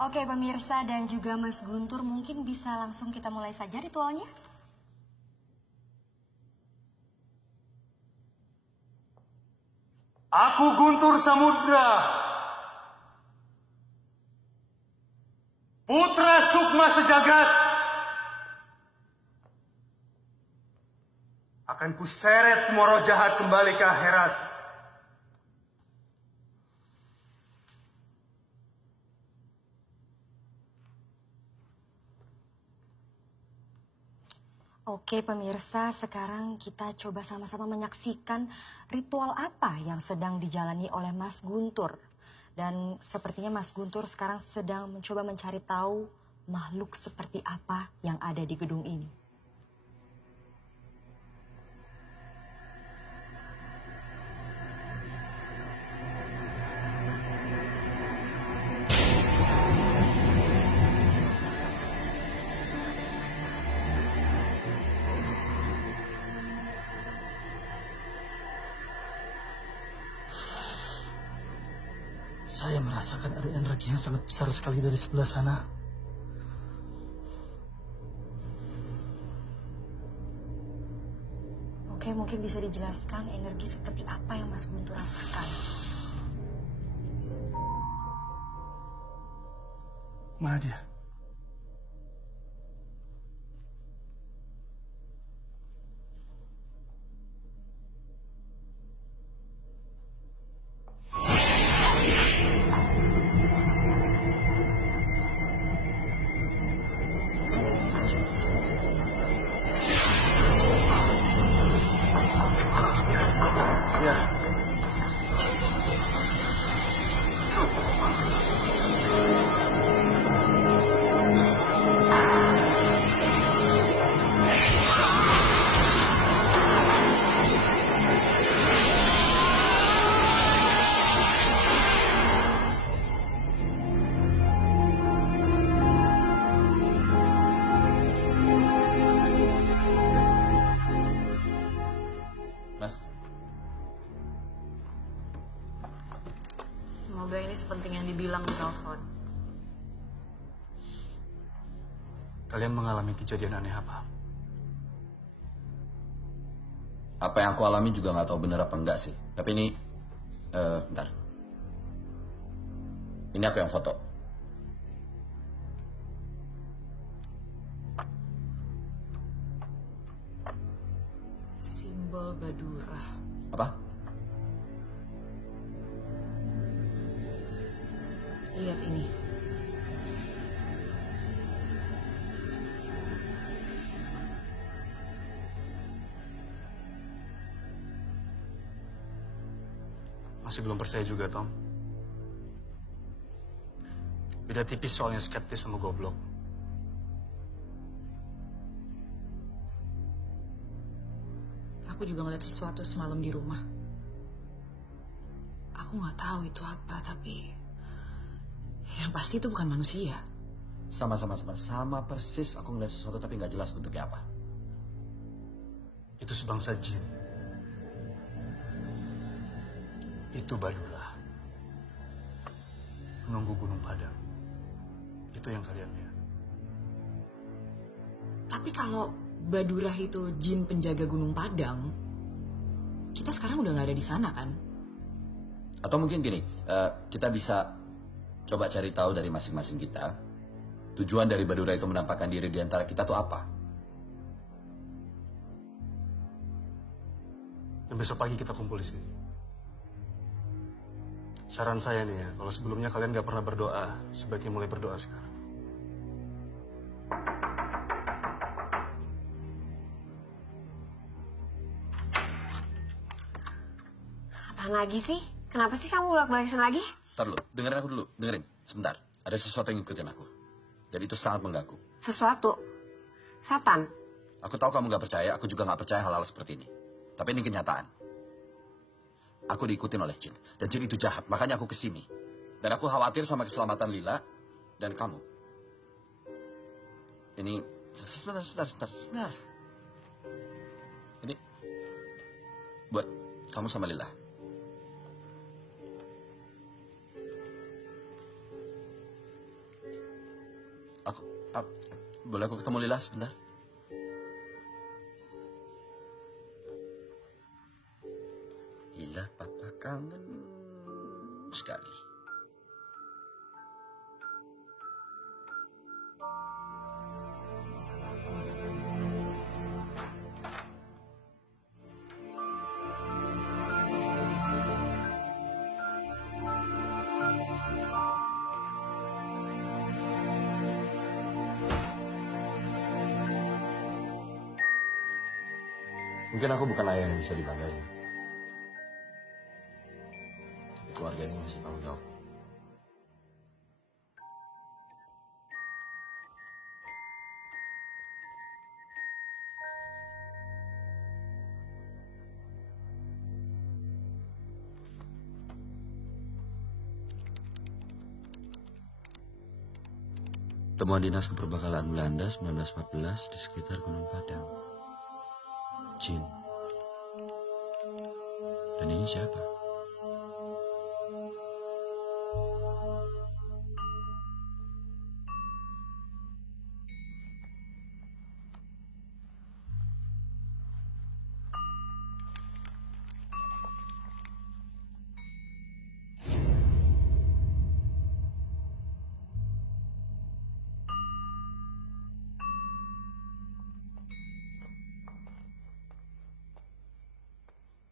Oke pemirsa dan juga Mas Guntur, mungkin bisa langsung kita mulai saja ritualnya. Aku Guntur Samudra, putra Sukma Sejagat, akan kuseret semua roh jahat kembali ke akhirat. Oke pemirsa, sekarang kita coba sama-sama menyaksikan ritual apa yang sedang dijalani oleh Mas Guntur. Dan sepertinya Mas Guntur sekarang sedang mencoba mencari tahu makhluk seperti apa yang ada di gedung ini. Saya merasakan ada energi yang sangat besar sekali dari sebelah sana. Oke, mungkin bisa dijelaskan energi seperti apa yang Mas Guntur rasakan. Mana dia? Mas, Semoga ini sepenting yang dibilang di telepon. Kalian mengalami kejadian aneh apa? apa yang aku alami juga nggak tahu bener apa enggak sih. Tapi ini, bentar. Ini aku yang foto. Simbol Badura. Apa? Lihat ini. Masih belum percaya juga, Tom. Beda tipis soalnya skeptis sama goblok. Aku juga ngeliat sesuatu semalam di rumah. Aku nggak tahu itu apa, tapi yang pasti itu bukan manusia. Sama persis. Aku ngeliat sesuatu tapi nggak jelas bentuknya apa. Itu sebangsa jin. Itu Badura. Penunggu Gunung Padang. Itu yang kalian lihat. Tapi kalau Badura itu jin penjaga Gunung Padang, kita sekarang udah nggak ada di sana kan? Atau mungkin gini, kita bisa coba cari tahu dari masing-masing kita. Tujuan dari Badura itu menampakkan diri di antara kita tuh apa? Dan besok pagi kita kumpul di sini. Saran saya nih ya, kalau sebelumnya kalian gak pernah berdoa, sebaiknya mulai berdoa sekarang. Apaan lagi sih? Kenapa sih kamu bolak-balik kesini lagi? Ntar dulu, dengerin aku dulu, dengerin. Sebentar, ada sesuatu yang ngikutin aku. Dan itu sangat mengganggu. Sesuatu? Satan? Aku tahu kamu gak percaya, aku juga gak percaya hal-hal seperti ini. Tapi ini kenyataan. Aku diikutin oleh jin. Dan jin itu jahat, makanya aku kesini. Dan aku khawatir sama keselamatan Lila dan kamu. Ini, sebentar. Ini, buat kamu sama Lila. Boleh aku ketemu Lila sebentar? Lila, papa kangen sekali. Mungkin aku bukan ayah yang bisa dibanggain. Tapi keluarga ini masih tanggung jawab. Temuan dinas keperbakalan Belanda 1914 di sekitar Gunung Padang. Jin. Dan ini siapa?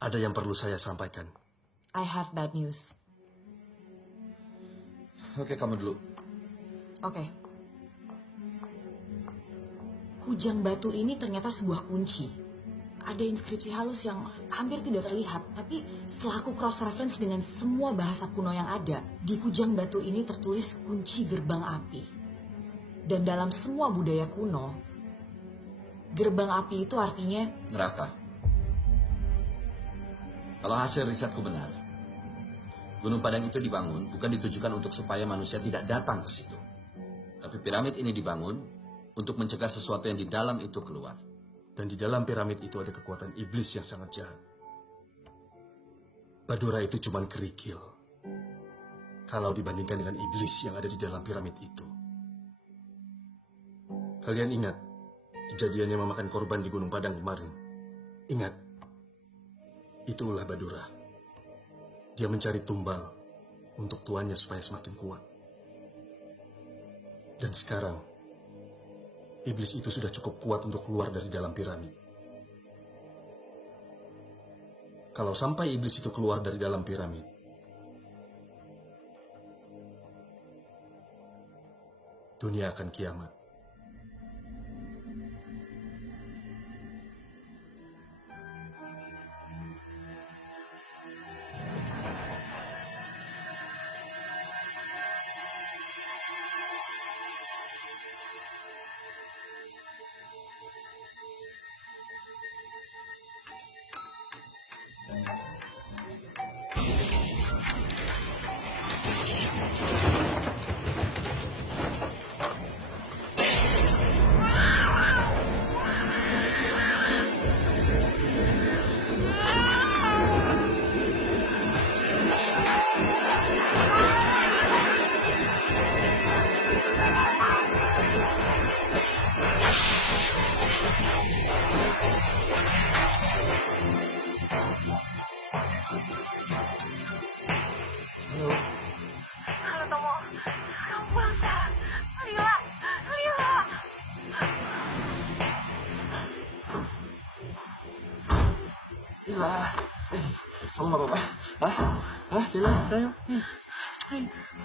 Ada yang perlu saya sampaikan. I have bad news. Oke, kamu dulu. Oke. Kujang batu ini ternyata sebuah kunci. Ada inskripsi halus yang hampir tidak terlihat, tapi setelah aku cross-reference dengan semua bahasa kuno yang ada, di kujang batu ini tertulis kunci gerbang api. Dan dalam semua budaya kuno, gerbang api itu artinya Neraka. Kalau hasil risetku benar, Gunung Padang itu dibangun bukan ditujukan untuk supaya manusia tidak datang ke situ. Tapi piramid ini dibangun untuk mencegah sesuatu yang di dalam itu keluar. Dan di dalam piramid itu ada kekuatan iblis yang sangat jahat. Badura itu cuma kerikil kalau dibandingkan dengan iblis yang ada di dalam piramid itu. Kalian ingat kejadian yang memakan korban di Gunung Padang kemarin? Ingat? Itu ulah Badura. Dia mencari tumbal untuk tuannya supaya semakin kuat. Dan sekarang, iblis itu sudah cukup kuat untuk keluar dari dalam piramid. Kalau sampai iblis itu keluar dari dalam piramid, dunia akan kiamat. Halo Tomo, kamu pulang sekarang. Lila, Lila. Lila, kamu nggak apa-apa? Hah? Hah? Lila, sayang. Hai,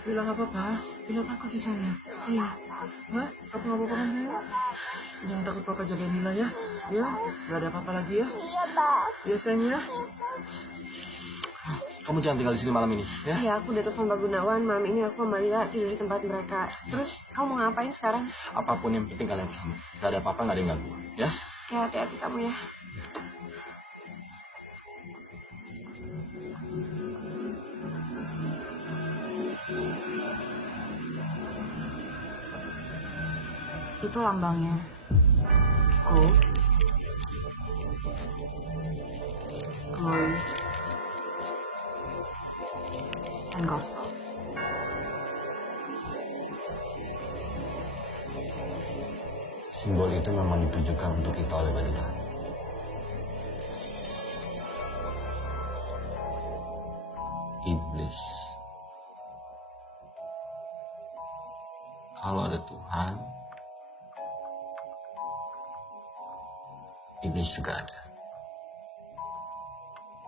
Lila nggak apa-apa. Lila takut di sana. Hah? Kamu nggak apa-apa kan, sayang? Jangan takut, papa jagain Lila ya. Ya, nggak ada apa-apa lagi ya. Iya, Pak. Ya sayang ya. Kamu jangan tinggal di sini malam ini, ya? Iya, aku udah telepon Pak Gunawan. Malam ini aku sama Lila tidur di tempat mereka. Terus, kamu mau ngapain sekarang? Apapun yang penting kalian selamat. Gak ada apa-apa, gak ada yang ganggu. Ya? Oke, hati-hati kamu ya. Itu lambangnya. Gold. Glory. And gospel. Simbol itu memang ditujukan untuk kita oleh Badura. Iblis. Kalau ada Tuhan, iblis juga ada.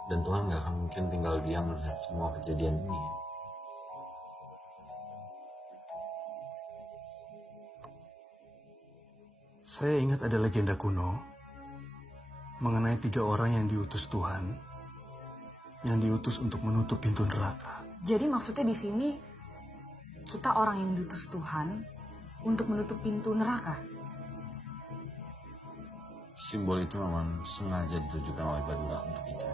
Dan Tuhan gak akan mungkin tinggal diam melihat semua kejadian ini. Saya ingat ada legenda kuno mengenai 3 orang yang diutus Tuhan, yang diutus untuk menutup pintu neraka. Jadi maksudnya di sini kita orang yang diutus Tuhan untuk menutup pintu neraka. Simbol itu memang sengaja ditujukan oleh Badura untuk kita.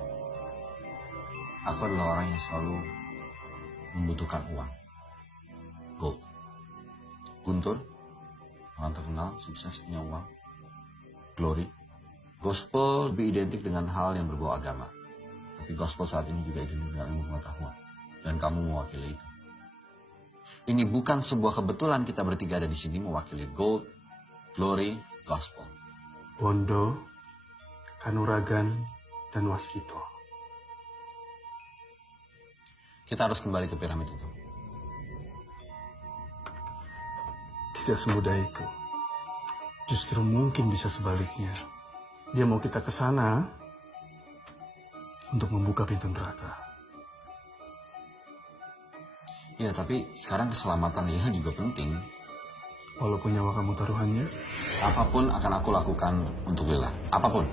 Aku adalah orang yang selalu membutuhkan uang. Gold. Guntur, orang terkenal, sukses, punya uang. Glory. Gospel lebih identik dengan hal yang berbau agama. Tapi gospel saat ini juga identik dengan ilmu pengetahuan. Dan kamu mewakili itu. Ini bukan sebuah kebetulan kita bertiga ada di sini mewakili gold, glory, gospel. Bondo, Kanuragan, dan Waskito. Kita harus kembali ke piramid itu. Tidak semudah itu. Justru mungkin bisa sebaliknya. Dia mau kita ke sana untuk membuka pintu neraka. Ya, tapi sekarang keselamatan dia juga penting. Walaupun nyawa kamu taruhannya? Apapun akan aku lakukan untuk Lila. Apapun.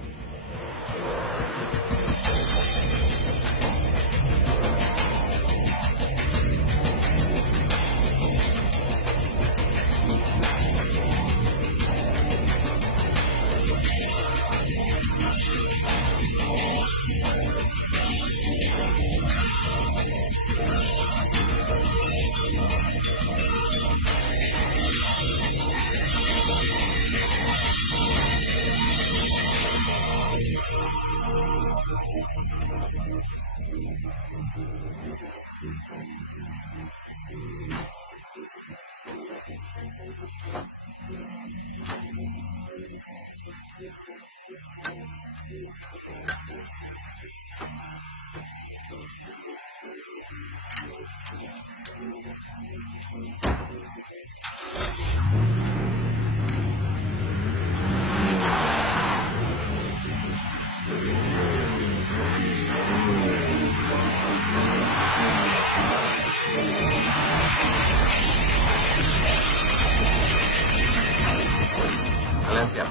Kalian siap?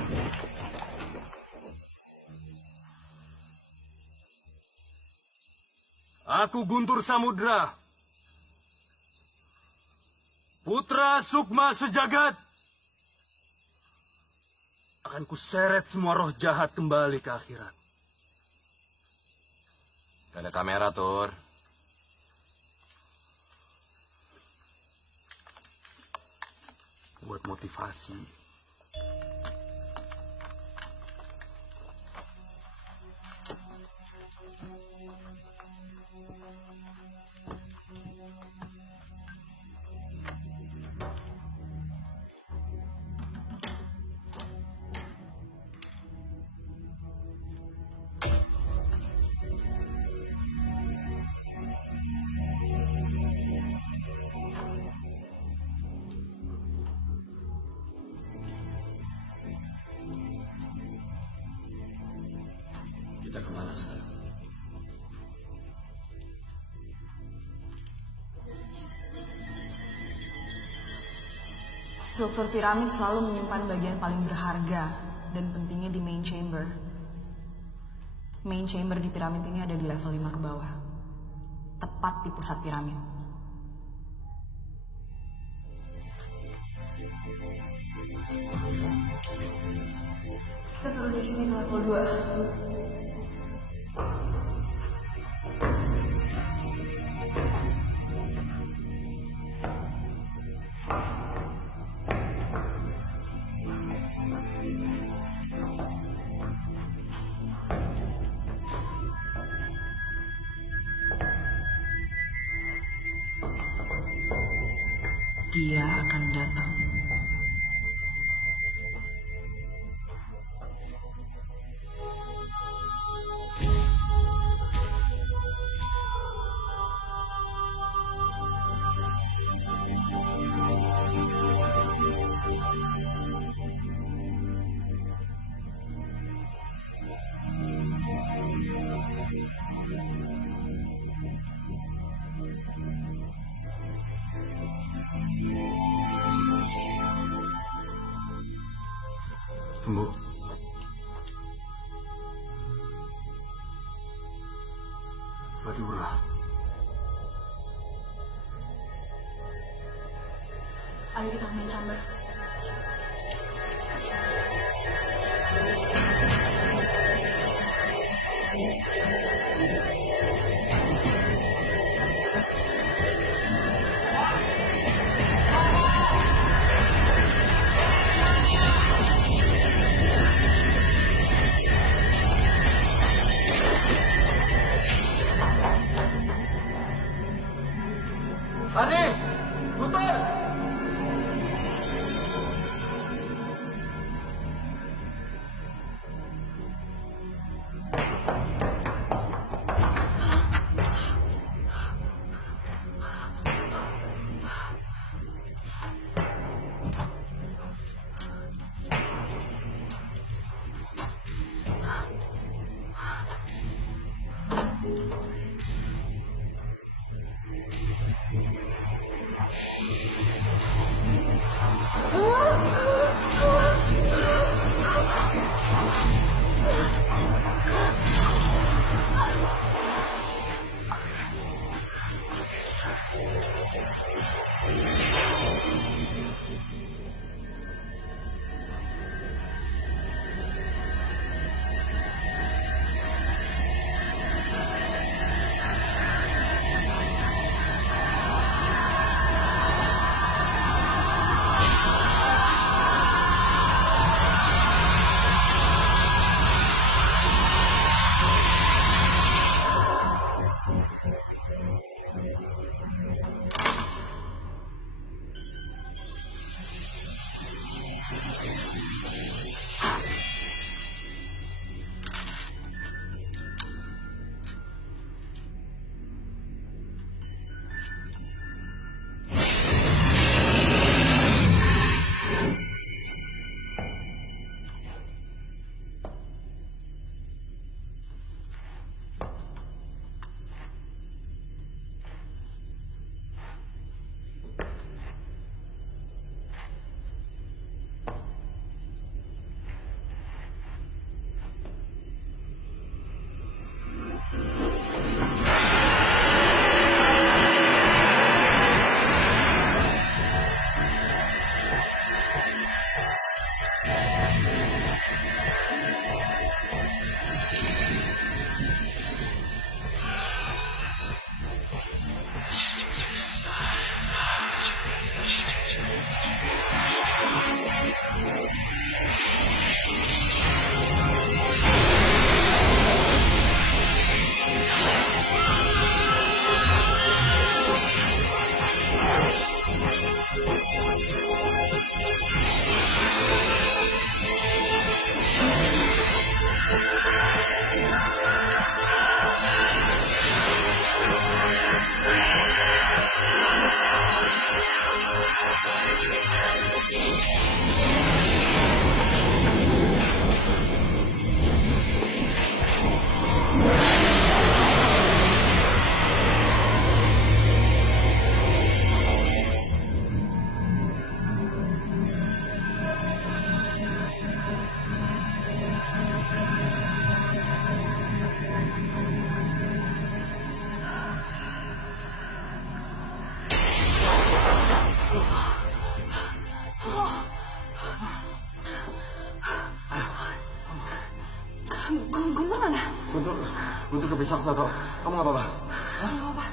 Aku Guntur Samudra, putra Sukma Sejagat. Akan kuseret semua roh jahat kembali ke akhirat. Gak ada kamera, Tur. Buat motivasi. Kita kemana sekarang? Struktur piramid selalu menyimpan bagian paling berharga dan pentingnya di main chamber. Main chamber di piramid ini ada di level 5 ke bawah. Tepat di pusat piramid. Kita turun di sini ke level 2. Dia akan datang. Tunggu. Badura. Ayo kita main chamber. Arni! Putar! Guntur mana? Guntur kepisah, aku tahu. Kamu nggak apa-apa? Nggak apa-apa.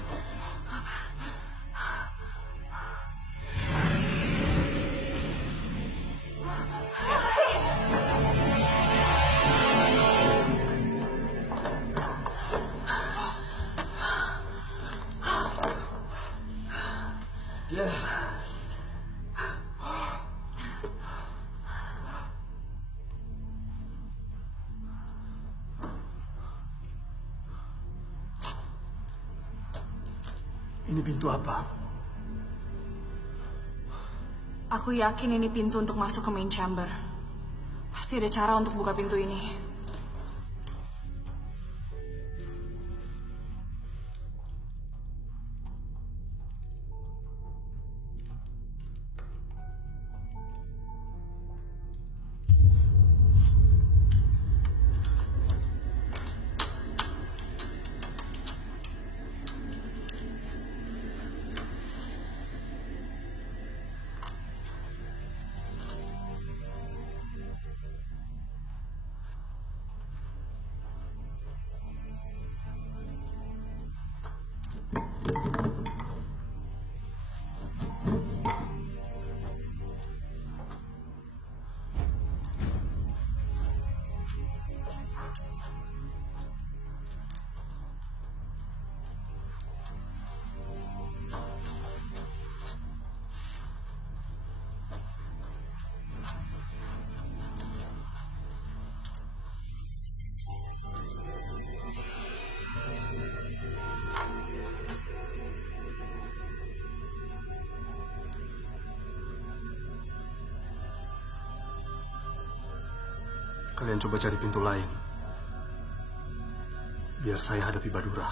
Ini pintu apa? Aku yakin ini pintu untuk masuk ke main chamber. Pasti ada cara untuk buka pintu ini. Kalian coba cari pintu lain. Biar saya hadapi Badura.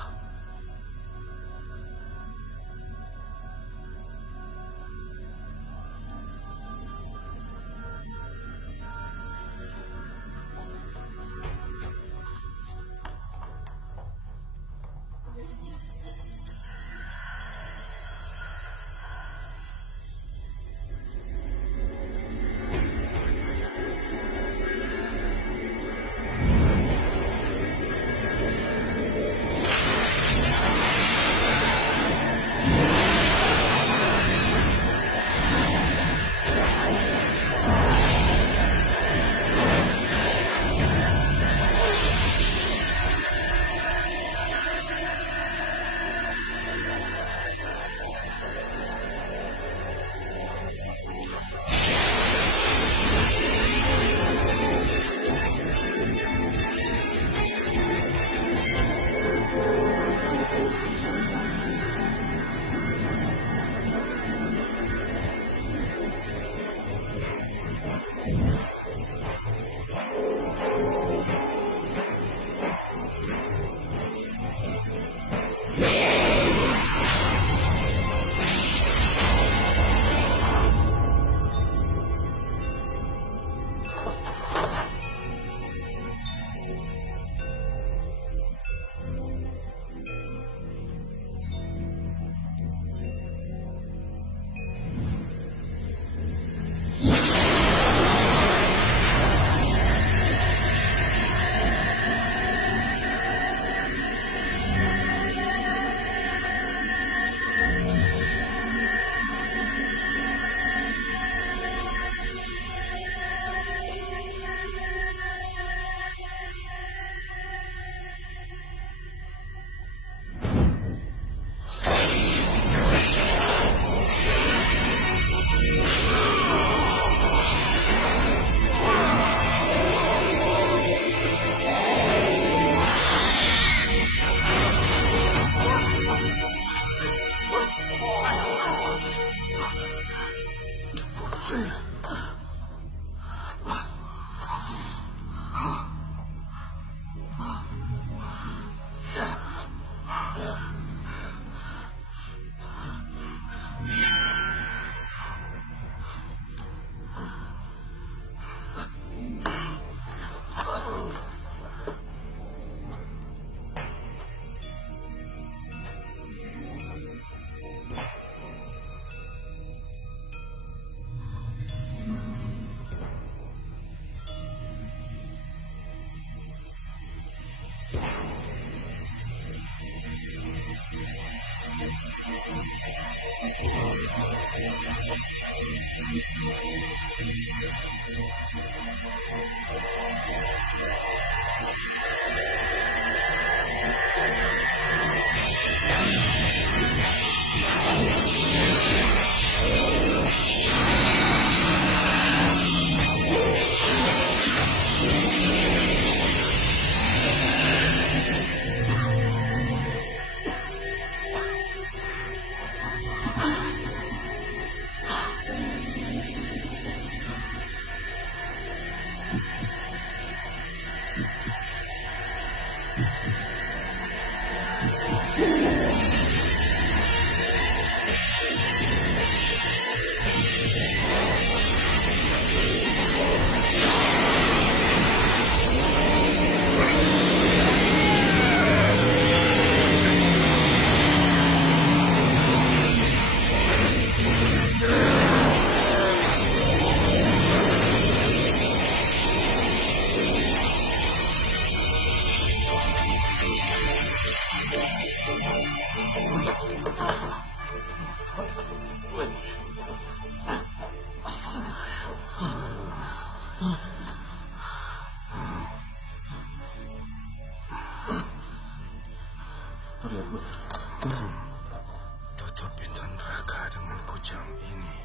Tutup pintu neraka dengan kujang ini.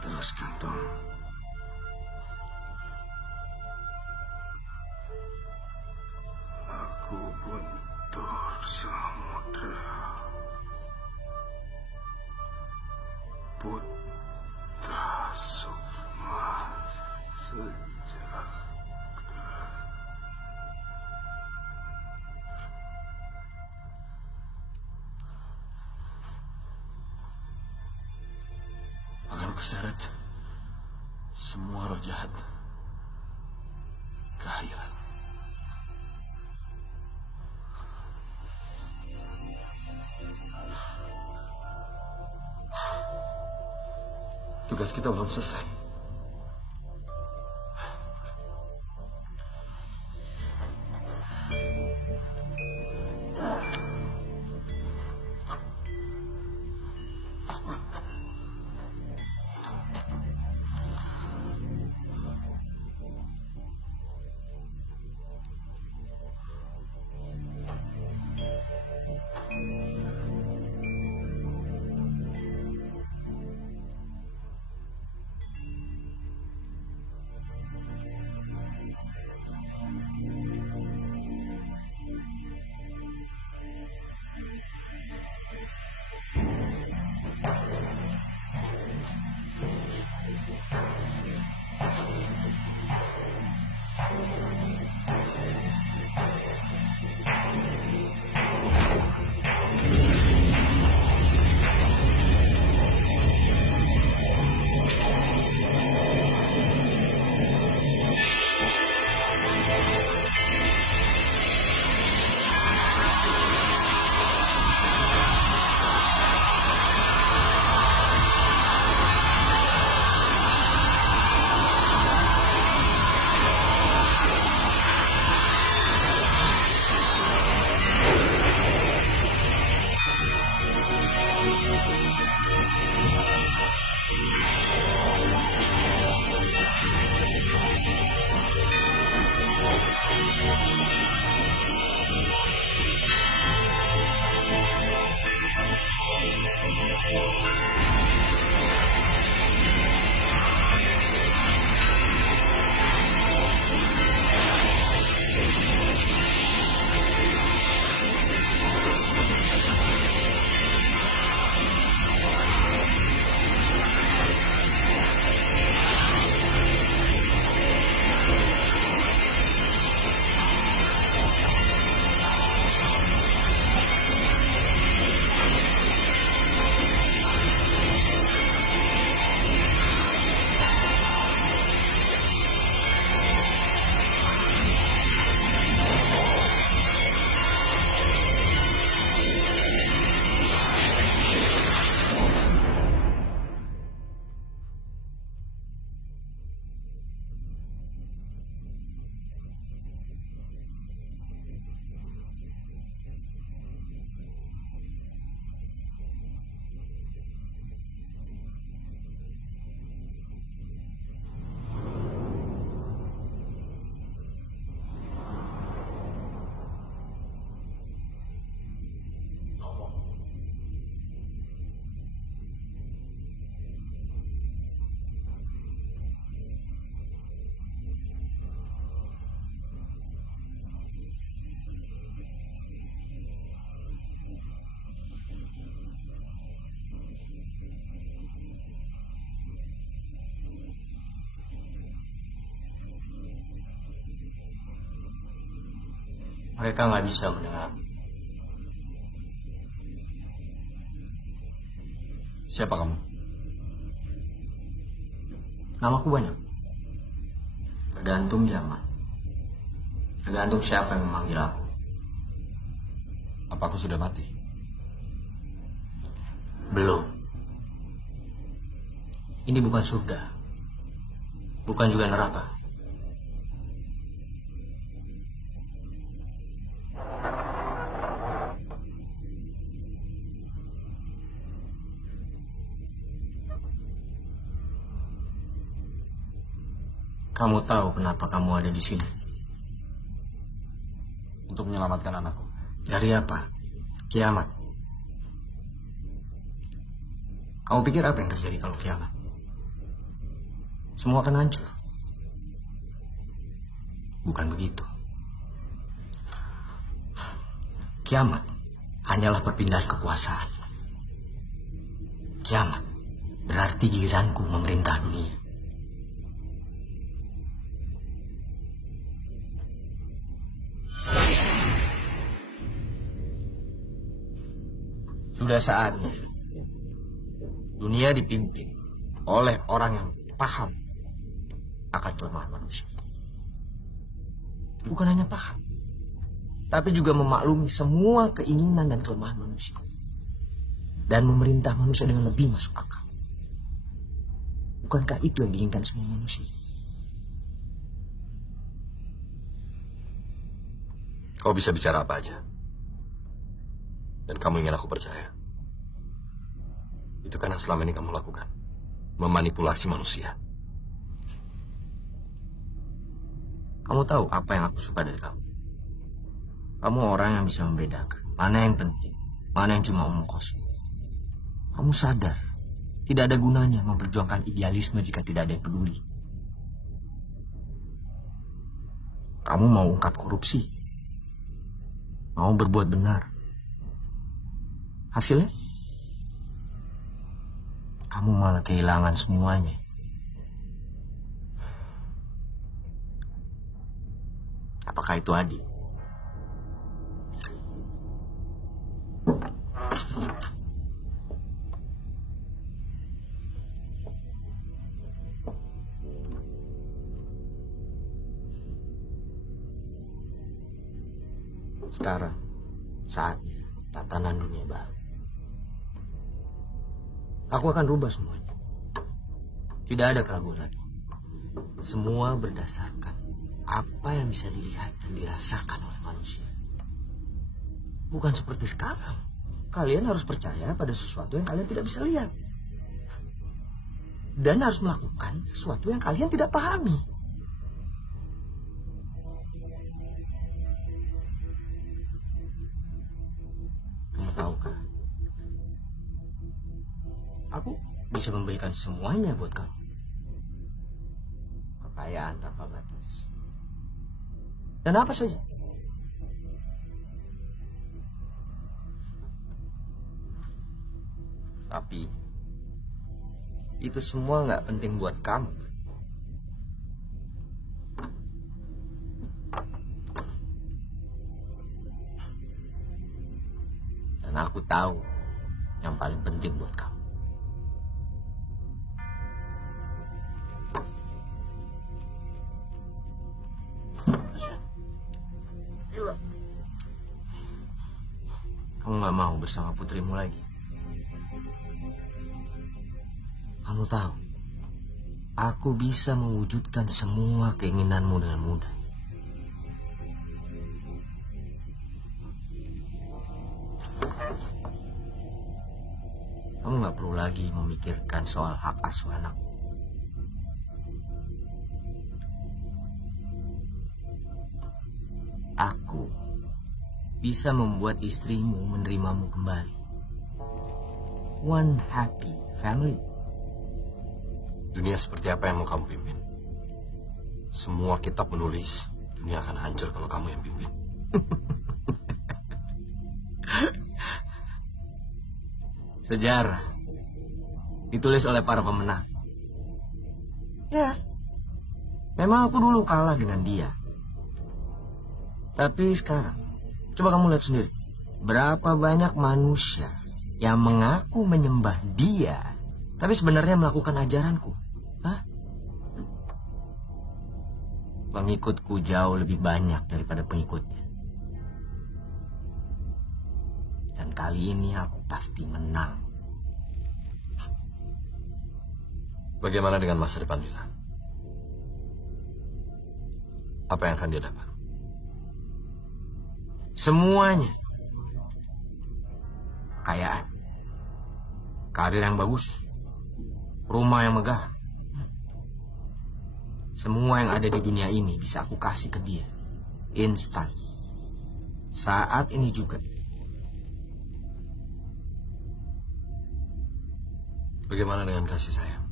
Terus kantong. Aku guntur samudra. Putra Sukma kuseret semua roh jahat ke akhirat. Tugas kita belum selesai. Mereka nggak bisa mendengar. Siapa kamu? Namaku banyak. Tergantung zaman. Tergantung siapa yang memanggil aku. Apa aku sudah mati? Belum. Ini bukan surga. Bukan juga neraka. Kamu tahu kenapa kamu ada di sini? Untuk menyelamatkan anakku. Dari apa? Kiamat. Kamu pikir apa yang terjadi kalau kiamat? Semua akan hancur. Bukan begitu. Kiamat hanyalah perpindahan kekuasaan. Kiamat berarti giliranku memerintah dunia. Sudah saatnya dunia dipimpin oleh orang yang paham akan kelemahan manusia. Bukan hanya paham, tapi juga memaklumi semua keinginan dan kelemahan manusia. Dan memerintah manusia dengan lebih masuk akal. Bukankah itu yang diinginkan semua manusia? Kau bisa bicara apa aja. Dan kamu ingin aku percaya. Itu kan yang selama ini kamu lakukan. Memanipulasi manusia. Kamu tahu apa yang aku suka dari kamu? Kamu orang yang bisa membedakan mana yang penting, mana yang cuma omong kosong. Kamu sadar, tidak ada gunanya memperjuangkan idealisme jika tidak ada yang peduli. Kamu mau ungkap korupsi, mau berbuat benar. Hasilnya? Kamu malah kehilangan semuanya. Apakah itu adil? Sekarang saatnya tatanan dunia baru. Aku akan rubah semuanya. Tidak ada keraguan lagi. Semua berdasarkan apa yang bisa dilihat dan dirasakan oleh manusia. Bukan seperti sekarang. Kalian harus percaya pada sesuatu yang kalian tidak bisa lihat. Dan harus melakukan sesuatu yang kalian tidak pahami. Kamu tahukah? Aku bisa memberikan semuanya buat kamu. Kekayaan tanpa batas. Dan apa saja. Tapi itu semua nggak penting buat kamu. Dan aku tahu yang paling penting buat kamu. Kamu gak mau bersama putrimu lagi. Kamu tahu, aku bisa mewujudkan semua keinginanmu dengan mudah. Kamu gak perlu lagi memikirkan soal hak asuh anak. Aku bisa membuat istrimu menerimamu kembali. One happy family. Dunia seperti apa yang mau kamu pimpin? Semua kitab menulis, dunia akan hancur kalau kamu yang pimpin. Sejarah ditulis oleh para pemenang. Ya, memang aku dulu kalah dengan dia. Tapi sekarang, coba kamu lihat sendiri. Berapa banyak manusia yang mengaku menyembah dia, tapi sebenarnya melakukan ajaranku. Hah? Pengikutku jauh lebih banyak daripada pengikutnya. Dan kali ini aku pasti menang. Bagaimana dengan masa depan Lila? Apa yang akan dia dapat? Semuanya. Kekayaan, karir yang bagus, rumah yang megah. Semua yang ada di dunia ini bisa aku kasih ke dia. Instan. Saat ini juga. Bagaimana dengan kasih sayang?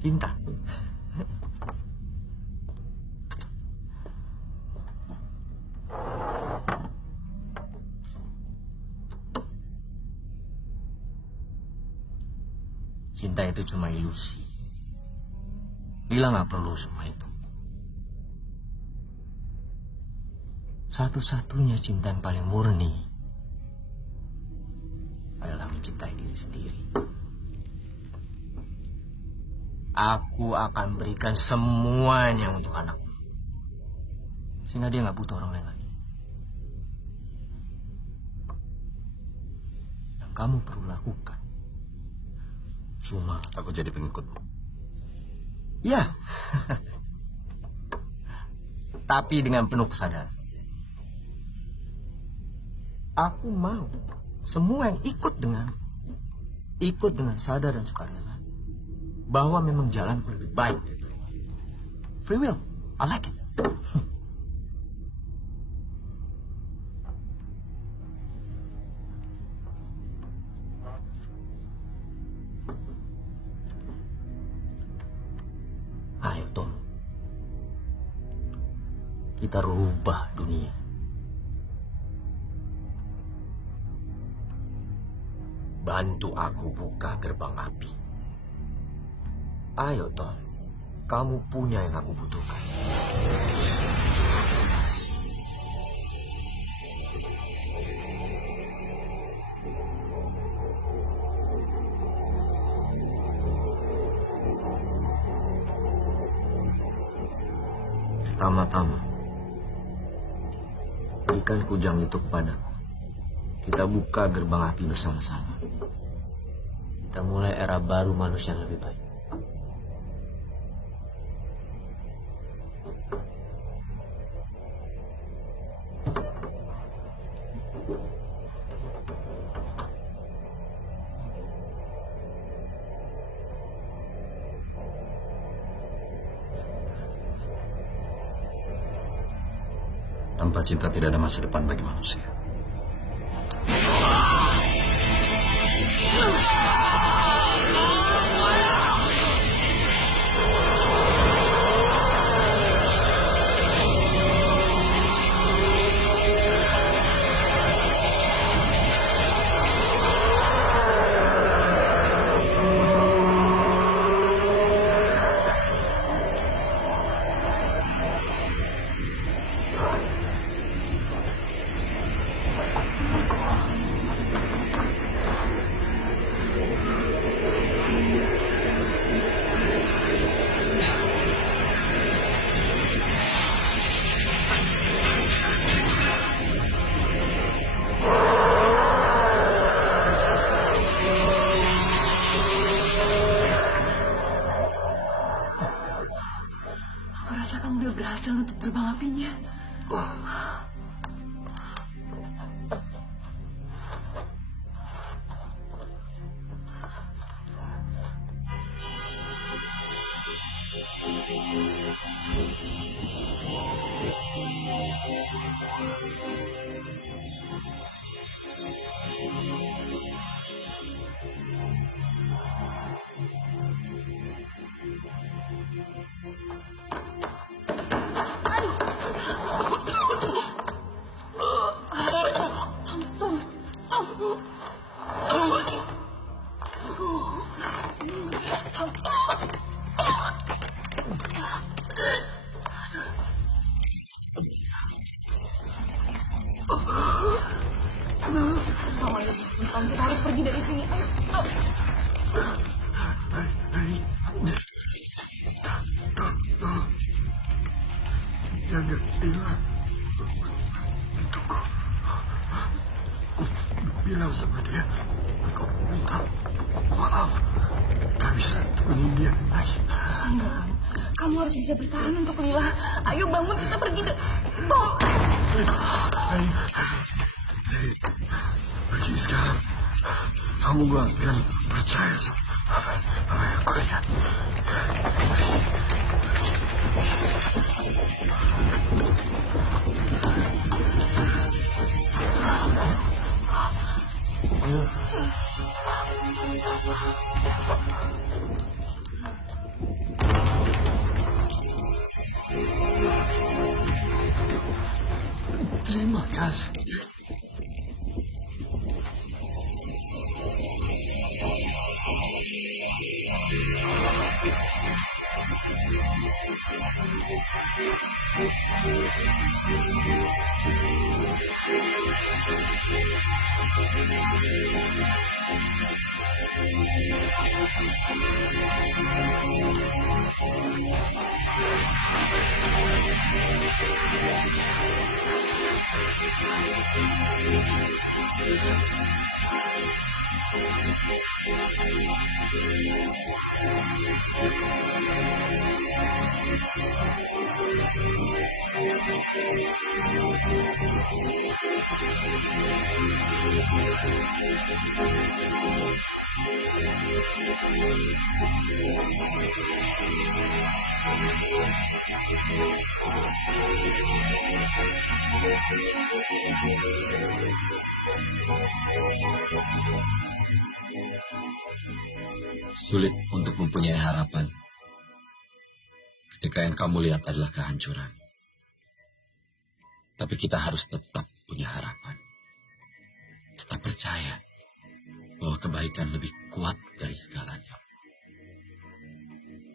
Cinta. Cinta itu cuma ilusi. Lila gak perlu semua itu. Satu-satunya cinta yang paling murni adalah mencintai diri sendiri. Aku akan berikan semuanya untuk anakmu. Sehingga dia nggak butuh orang lain lagi. Yang kamu perlu lakukan cuma aku jadi pengikutmu. Ya. Tapi dengan penuh kesadaran. Aku mau semua yang ikut dengan sadar dan sukarela bahwa memang jalan lebih baik. Free will, I like it. Ayo Tom, kita rubah dunia. Bantu aku buka gerbang api. Ayo Tom, kamu punya yang aku butuhkan. Pertama-tama, berikan kujang itu kepadaku. Kita buka gerbang api bersama-sama. Kita mulai era baru manusia yang lebih baik. Tanpa cinta tidak ada masa depan bagi manusia. Aku rasa kamu udah berhasil nutup gerbang apinya. Kita harus pergi dari sini. Ayo. Jaga Lila. Tunggu. Bilang sama dia, aku minta maaf. Gak bisa temenin dia lagi. Enggak, kamu harus bisa bertahan untuk Lila. Ayo bangun, kita pergi. Tom. Pergi sekarang. Kamu gak akan percaya sama apa yang aku lihat. Terima kasih. Sulit untuk mempunyai harapan ketika yang kamu lihat adalah kehancuran. Tapi kita harus tetap punya harapan. Tetap percaya bahwa kebaikan lebih kuat dari segalanya.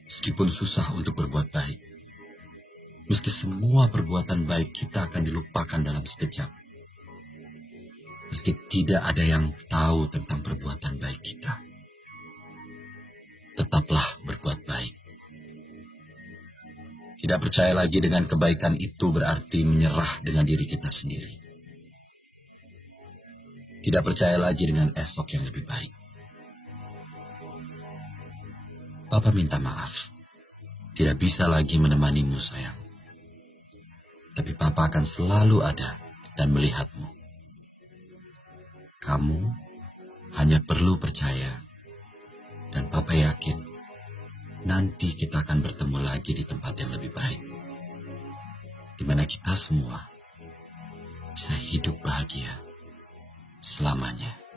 Meskipun susah untuk berbuat baik, meski semua perbuatan baik kita akan dilupakan dalam sekejap, meski tidak ada yang tahu tentang perbuatan baik kita, tetaplah berbuat baik. Tidak percaya lagi dengan kebaikan itu berarti menyerah dengan diri kita sendiri. Tidak percaya lagi dengan esok yang lebih baik. Papa minta maaf. Tidak bisa lagi menemanimu, sayang. Tapi Papa akan selalu ada dan melihatmu. Kamu hanya perlu percaya. Dan Papa yakin, nanti kita akan bertemu lagi di tempat yang lebih baik. Di mana kita semua bisa hidup bahagia selamanya.